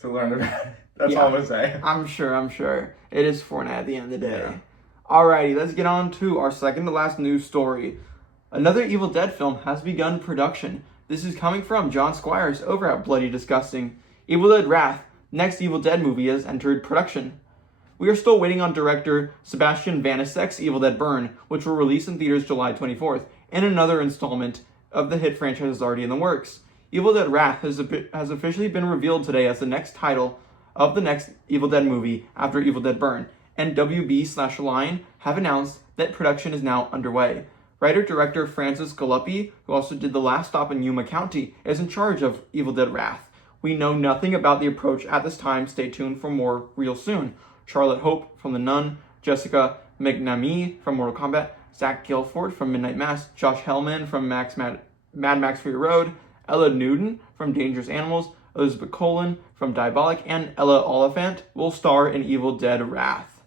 learn about it. That's all I'm gonna say. I'm sure. It is Fortnite at the end of the day. Yeah. Alrighty, let's get on to our second to last news story. Another Evil Dead film has begun production. This is coming from John Squires over at Bloody Disgusting. Evil Dead Wrath, next Evil Dead movie, has entered production. We are still waiting on director Sebastian Vanisek's Evil Dead Burn, which will release in theaters July 24th, and another installment of the hit franchise is already in the works. Evil Dead Wrath has officially been revealed today as the next title of the next Evil Dead movie after Evil Dead Burn, and WB/Line have announced that production is now underway. Writer-director Francis Galuppi, who also did The Last Stop in Yuma County, is in charge of Evil Dead Wrath. We know nothing about the approach at this time. Stay tuned for more real soon. Charlotte Hope from The Nun, Jessica McNamee from Mortal Kombat, Zach Gilford from Midnight Mass, Josh Hellman from Mad Max Fury Road, Ella Newton from Dangerous Animals, Elizabeth Colin from Diabolic, and Ella Oliphant will star in Evil Dead Wrath.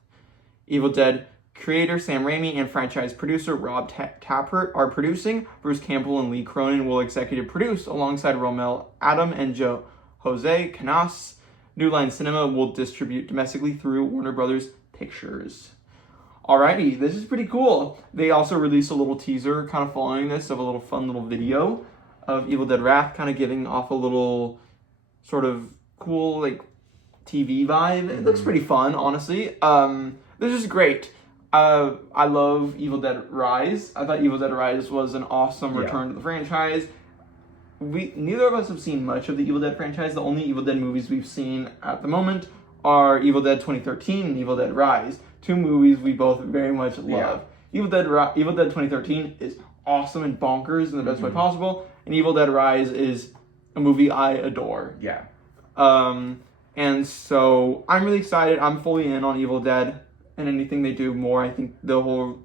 Evil Dead creator Sam Raimi and franchise producer Rob Tappert are producing. Bruce Campbell and Lee Cronin will executive produce alongside Romel Adam and Jose Canas. New Line Cinema will distribute domestically through Warner Brothers Pictures. Alrighty, this is pretty cool. They also released a little teaser kind of following this of a little fun little video of Evil Dead Wrath, kind of giving off a little sort of cool like TV vibe. It looks pretty fun, honestly. This is great. I love Evil Dead Rise. I thought Evil Dead Rise was an awesome return to the franchise. Neither of us have seen much of the Evil Dead franchise. The only Evil Dead movies we've seen at the moment are Evil Dead 2013 and Evil Dead Rise. 2 movies we both very much love. Yeah. Evil Dead 2013 is awesome and bonkers in the best way possible, and Evil Dead Rise is a movie I adore. Yeah. And so I'm really excited. I'm fully in on Evil Dead and anything they do more. I think the whole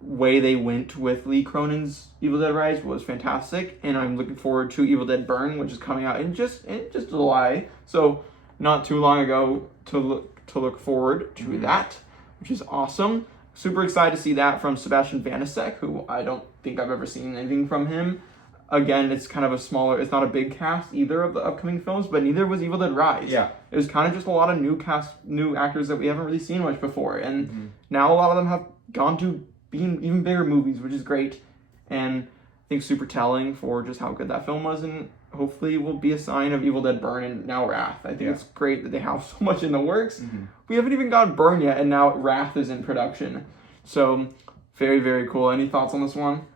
way they went with Lee Cronin's Evil Dead Rise was fantastic, and I'm looking forward to Evil Dead Burn, which is coming out in just July, so not too long ago to look forward to that, which is awesome. Super excited to see that from Sebastian Vanisek, who I don't think I've ever seen anything from him. Again, it's kind of a smaller, it's not a big cast either of the upcoming films, but neither was Evil Dead Rise. Yeah. It was kind of just a lot of new actors that we haven't really seen much before, and now a lot of them have gone to being even bigger movies, which is great, and I think super telling for just how good that film was, and hopefully will be a sign of Evil Dead Burn and now Wrath. I think it's great that they have so much in the works. We haven't even gotten Burn yet, and now Wrath is in production. So, very, very cool. Any thoughts on this one?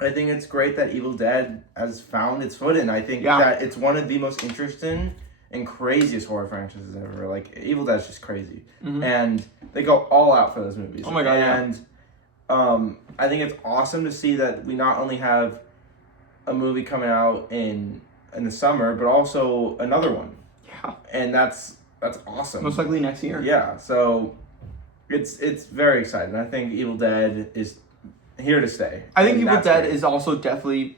I think it's great that Evil Dead has found its footing. I think that it's one of the most interesting and craziest horror franchises ever. Like, Evil Dead's just crazy. And they go all out for those movies. Oh my god, And I think it's awesome to see that we not only have a movie coming out in the summer, but also another one. Yeah. And that's awesome. Most likely next year. Yeah, so it's very exciting. I think Evil Dead is here to stay. I think Evil Dead is also definitely,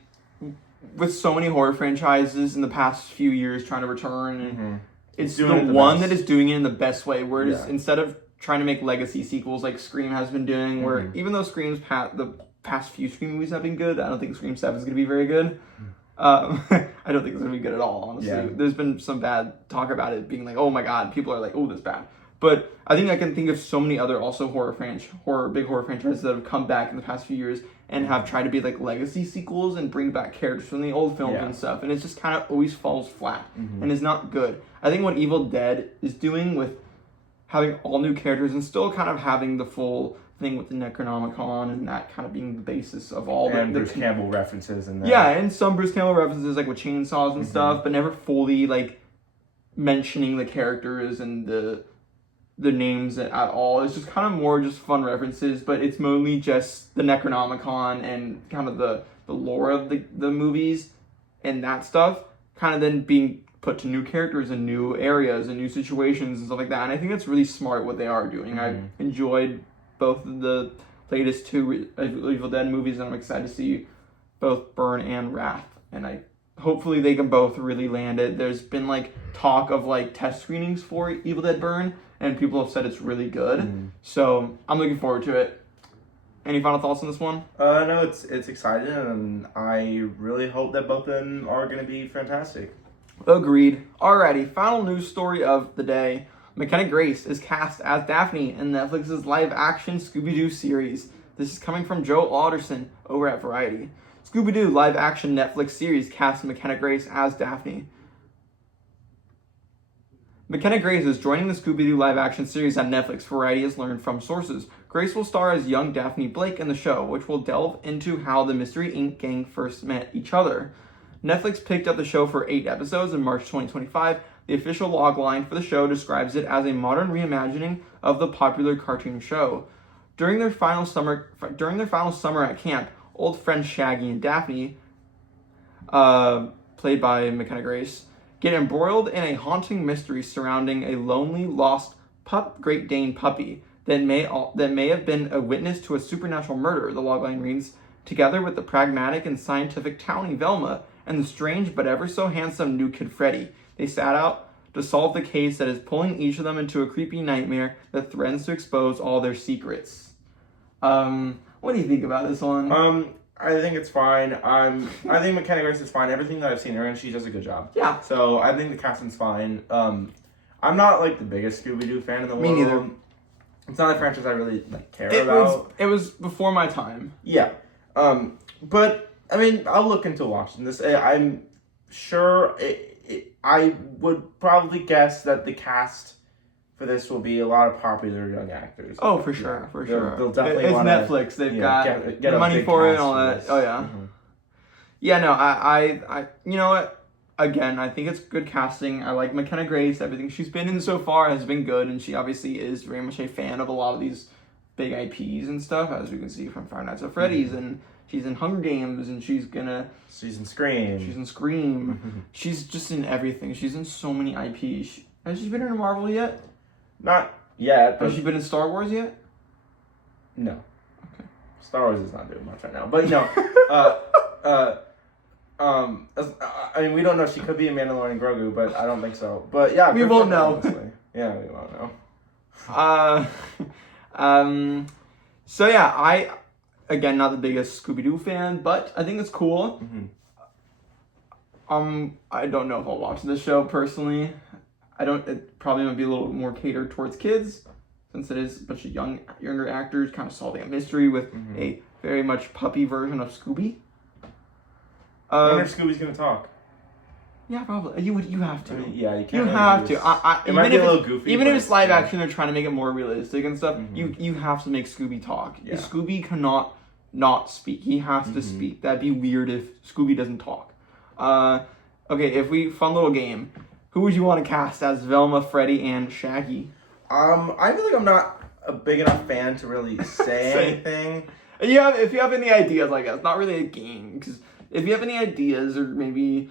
with so many horror franchises in the past few years trying to return, and it's the one that is doing it in the best way, whereas instead of trying to make legacy sequels like Scream has been doing, where even though the past few Scream movies have been good, I don't think Scream 7 is going to be very good. I don't think it's going to be good at all, honestly. Yeah. There's been some bad talk about it being like, oh my god, people are like, oh, that's bad. But I think I can think of so many other also big horror franchises that have come back in the past few years and have tried to be like legacy sequels and bring back characters from the old films and stuff. And it just kind of always falls flat and is not good. I think what Evil Dead is doing with having all new characters and still kind of having the full thing with the Necronomicon and that kind of being the basis of all the Bruce Campbell references and yeah, and some Bruce Campbell references like with chainsaws and stuff, but never fully like mentioning the characters and the names at all. It's just kind of more just fun references, but it's mostly just the Necronomicon and kind of the the lore of the movies and that stuff, kind of then being put to new characters and new areas and new situations and stuff like that. And I think that's really smart what they are doing. I enjoyed both of the latest two Evil Dead movies, and I'm excited to see both Burn and Wrath. And hopefully they can both really land it. There's been like talk of like test screenings for Evil Dead Burn, and people have said it's really good. So I'm looking forward to it. Any final thoughts on this one? No, it's exciting, and I really hope that both of them are going to be fantastic. Agreed. Alrighty, final news story of the day. McKenna Grace is cast as Daphne in Netflix's live-action Scooby-Doo series. This is coming from Joe Alderson over at Variety. Scooby-Doo live-action Netflix series casts McKenna Grace as Daphne. McKenna Grace is joining the Scooby-Doo live-action series on Netflix, Variety has learned from sources. Grace will star as young Daphne Blake in the show, which will delve into how the Mystery Inc. gang first met each other. Netflix picked up the show for 8 episodes in March 2025. The official logline for the show describes it as a modern reimagining of the popular cartoon show. During their final summer at camp, old friends Shaggy and Daphne, played by McKenna Grace, get embroiled in a haunting mystery surrounding a lonely, lost Great Dane puppy that may have been a witness to a supernatural murder, the logline reads, together with the pragmatic and scientific townie Velma and the strange but ever so handsome new kid Freddy. They set out to solve the case that is pulling each of them into a creepy nightmare that threatens to expose all their secrets. What do you think about this one? I think it's fine. I think McKenna Grace is fine. Everything that I've seen her in, she does a good job. Yeah. So I think the casting's fine. I'm not like the biggest Scooby-Doo fan in the world. Me neither. It's not a franchise I really care about. It was before my time. Yeah. But I mean, I'll look into watching this. I'm sure I would probably guess that the cast for this will be a lot of popular young actors. Oh, for sure, for sure. They'll definitely it's wanna, Netflix. They've got get the money for it and all that. This. Oh yeah. Yeah, no, I you know what? Again, I think it's good casting. I like McKenna Grace. Everything she's been in so far has been good, and she obviously is very much a fan of a lot of these big IPs and stuff, as we can see from Five Nights at Freddy's, and she's in Hunger Games, and she's in Scream. She's just in everything. She's in so many IPs. Has she been in Marvel yet? Not yet. Has she been in Star Wars yet? No. Okay. Star Wars is not doing much right now, but I mean, we don't know. She could be a Mandalorian Grogu, but I don't think so. But yeah, we won't know. Yeah, we won't know. So yeah, I again not the biggest Scooby-Doo fan, but I think it's cool. I don't know if I'll watch this show personally. It probably might be a little more catered towards kids, since it is a bunch of younger actors kind of solving a mystery with a very much puppy version of Scooby. I wonder if Scooby's gonna talk. Yeah, probably. You have to. I mean, yeah, you can't. You really have to. It might be a little goofy. Even if it's live action, they're trying to make it more realistic and stuff. You have to make Scooby talk. Yeah. Scooby cannot not speak. He has to speak. That'd be weird if Scooby doesn't talk. Okay, fun little game. Who would you want to cast as Velma, Freddy, and Shaggy? I feel like I'm not a big enough fan to really say anything. If you have any ideas, I guess not really a game, because if you have any ideas or maybe.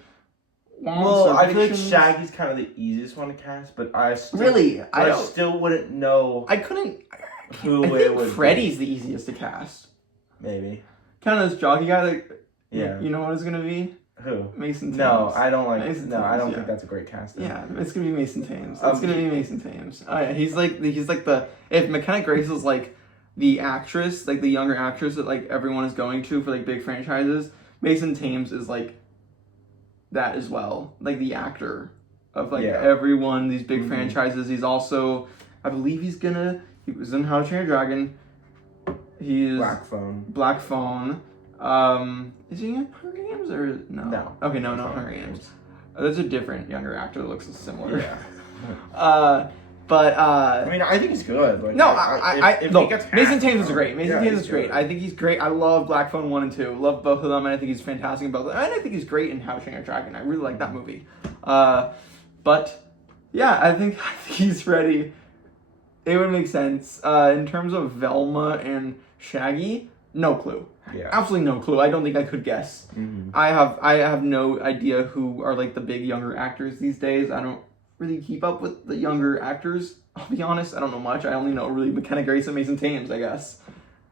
I feel like Shaggy's kind of the easiest one to cast, but I still wouldn't know. I couldn't. Who I it think would Freddy's be. the easiest to cast. Maybe. Kind of this jockey guy that. Yeah. You know what it's gonna be? Who? Mason Thames. No, I don't like. Mason no, Thames, I don't think that's a great casting. Yeah, it's gonna be Mason Thames. It's gonna be Mason Thames. Oh yeah, he's like the if McKenna Grace is like the actress, like the younger actress that like everyone is going to for like big franchises, Mason Thames is like that as well, like the actor of like everyone these big franchises. He's also, I believe he was in How to Train Your Dragon. He is Black Phone. Is he in Hunger Games or no? No. Okay, no, not Hunger Games. There's a different younger actor that looks similar. Yeah. I mean, I think he's good. Like, Mason Thames is great. Mason Thames is great. I think he's great. I love Black Phone 1 and 2. Love both of them, and I think he's fantastic in both of them. And I think he's great in How to Train Your Dragon. I really like that movie. But yeah, I think he's ready. It would make sense. In terms of Velma and Shaggy, no clue. Yeah. Absolutely no clue. I don't think I could guess. Mm-hmm. I have no idea who are like the big younger actors these days. I don't really keep up with the younger actors. I'll be honest. I don't know much. I only know really McKenna Grace and Mason Thames, I guess.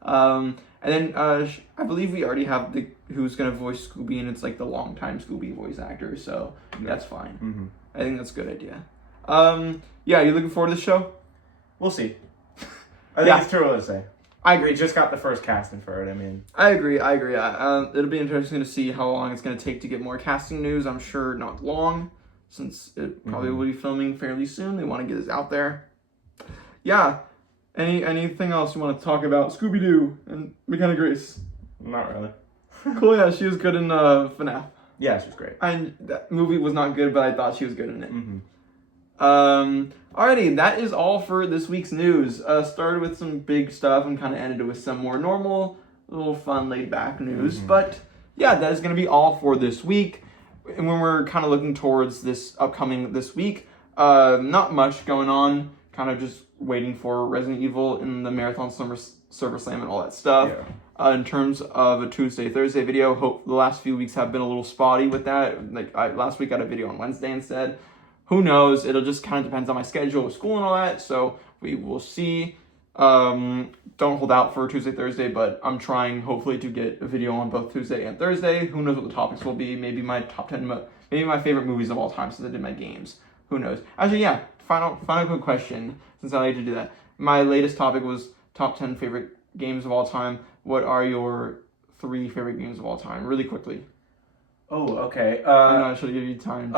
And then I believe we already have who's gonna voice Scooby, and it's like the longtime Scooby voice actor. So that's fine. Mm-hmm. I think that's a good idea. Yeah, you looking forward to the show? We'll see. I think it's too early to say. I agree. We just got the first casting for it. I mean, I agree. It'll be interesting to see how long it's going to take to get more casting news. I'm sure not long, since it probably will be filming fairly soon. They want to get this out there. Yeah. Anything else you want to talk about? Scooby-Doo and McKenna Grace. not really. Cool. Yeah, she was good in FNAF. Yeah, she's great. That movie was not good, but I thought she was good in it. Mm-hmm. Alrighty, that is all for this week's news. Started with some big stuff and kind of ended with some more normal, little fun, laid-back news. But yeah, that is going to be all for this week. And when we're kind of looking towards this week, not much going on. Kind of just waiting for Resident Evil in the Marathon Server Slam and all that stuff. Yeah. In terms of a Tuesday, Thursday video, hope the last few weeks have been a little spotty with that. Like last week I had a video on Wednesday instead. Who knows? It'll just kind of depends on my schedule with school and all that. So we will see. Don't hold out for Tuesday, Thursday, but I'm trying hopefully to get a video on both Tuesday and Thursday. Who knows what the topics will be? Maybe my top 10, maybe my favorite movies of all time since I did my games. Who knows? Actually, yeah. Final quick question, since I like to do that. My latest topic was top 10 favorite games of all time. What are your 3 favorite games of all time? Really quickly. Oh, okay. I should give you time.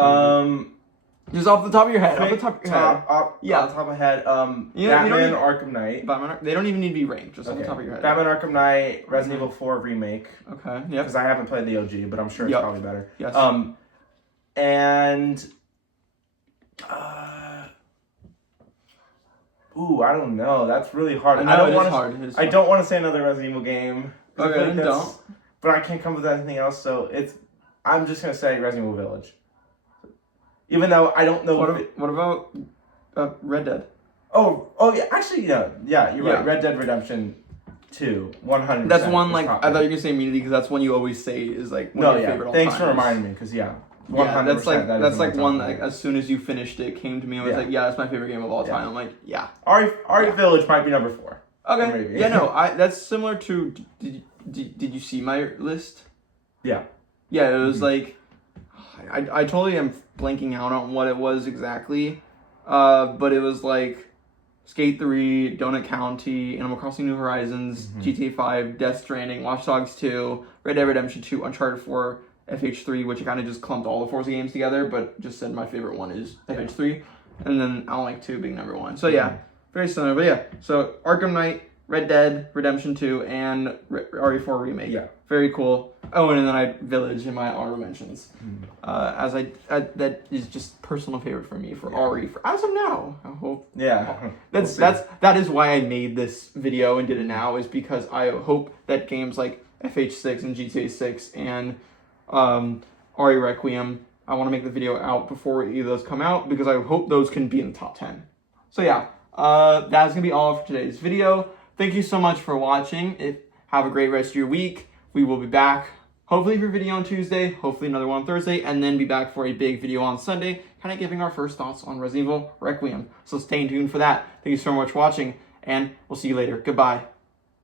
Just off the top of your head. Off the top of your head. Off the top of my head. Batman Arkham Knight. They don't even need to be ranked. Just off the top of your head. Batman Arkham Knight, Resident Evil 4 remake. Okay. Yep. Because I haven't played the OG, but I'm sure it's probably better. Yes. And I don't know. That's really hard. I know, it is hard. I don't want to say another Resident Evil game. Okay, don't. But I can't come up with anything else, so I'm just gonna say Resident Evil Village. Even though I don't know. What about Red Dead? Oh yeah. Actually, yeah. You're right. Red Dead Redemption 2, 100%. That's one I thought you were gonna say immediately because that's one you always say is like one of your favorite all Thanks for reminding me, because 100%. That's like one that as soon as you finished it came to me and was like, that's my favorite game of all time. I'm like, yeah. Ari Village might be number 4. Okay. Maybe. Yeah, no, that's similar to. Did you see my list? Yeah. Yeah, it was like, I totally am blanking out on what it was exactly, but it was like Skate 3, Donut County, Animal Crossing New Horizons, GTA 5, Death Stranding, Watch Dogs 2, Red Dead Redemption 2, Uncharted 4, FH3, which I kind of just clumped all the Forza games together, but just said my favorite one is FH3, and then Alan Wake 2 being number 1. So yeah, very similar, but yeah. So Arkham Knight, Red Dead Redemption 2, and RE4 remake. Yeah. Very cool. Oh, and then Village in my honorable mentions. That is just personal favorite for me for RE for as of now. I hope. Yeah. That is why I made this video and did it now, is because I hope that games like FH6 and GTA 6 and RE Requiem, I want to make the video out before either of those come out because I hope those can be in the top 10. So yeah, that's gonna be all for today's video. Thank you so much for watching. Have a great rest of your week. We will be back, hopefully for a video on Tuesday, hopefully another one on Thursday, and then be back for a big video on Sunday, kind of giving our first thoughts on Resident Evil Requiem. So stay tuned for that. Thank you so much for watching, and we'll see you later. Goodbye.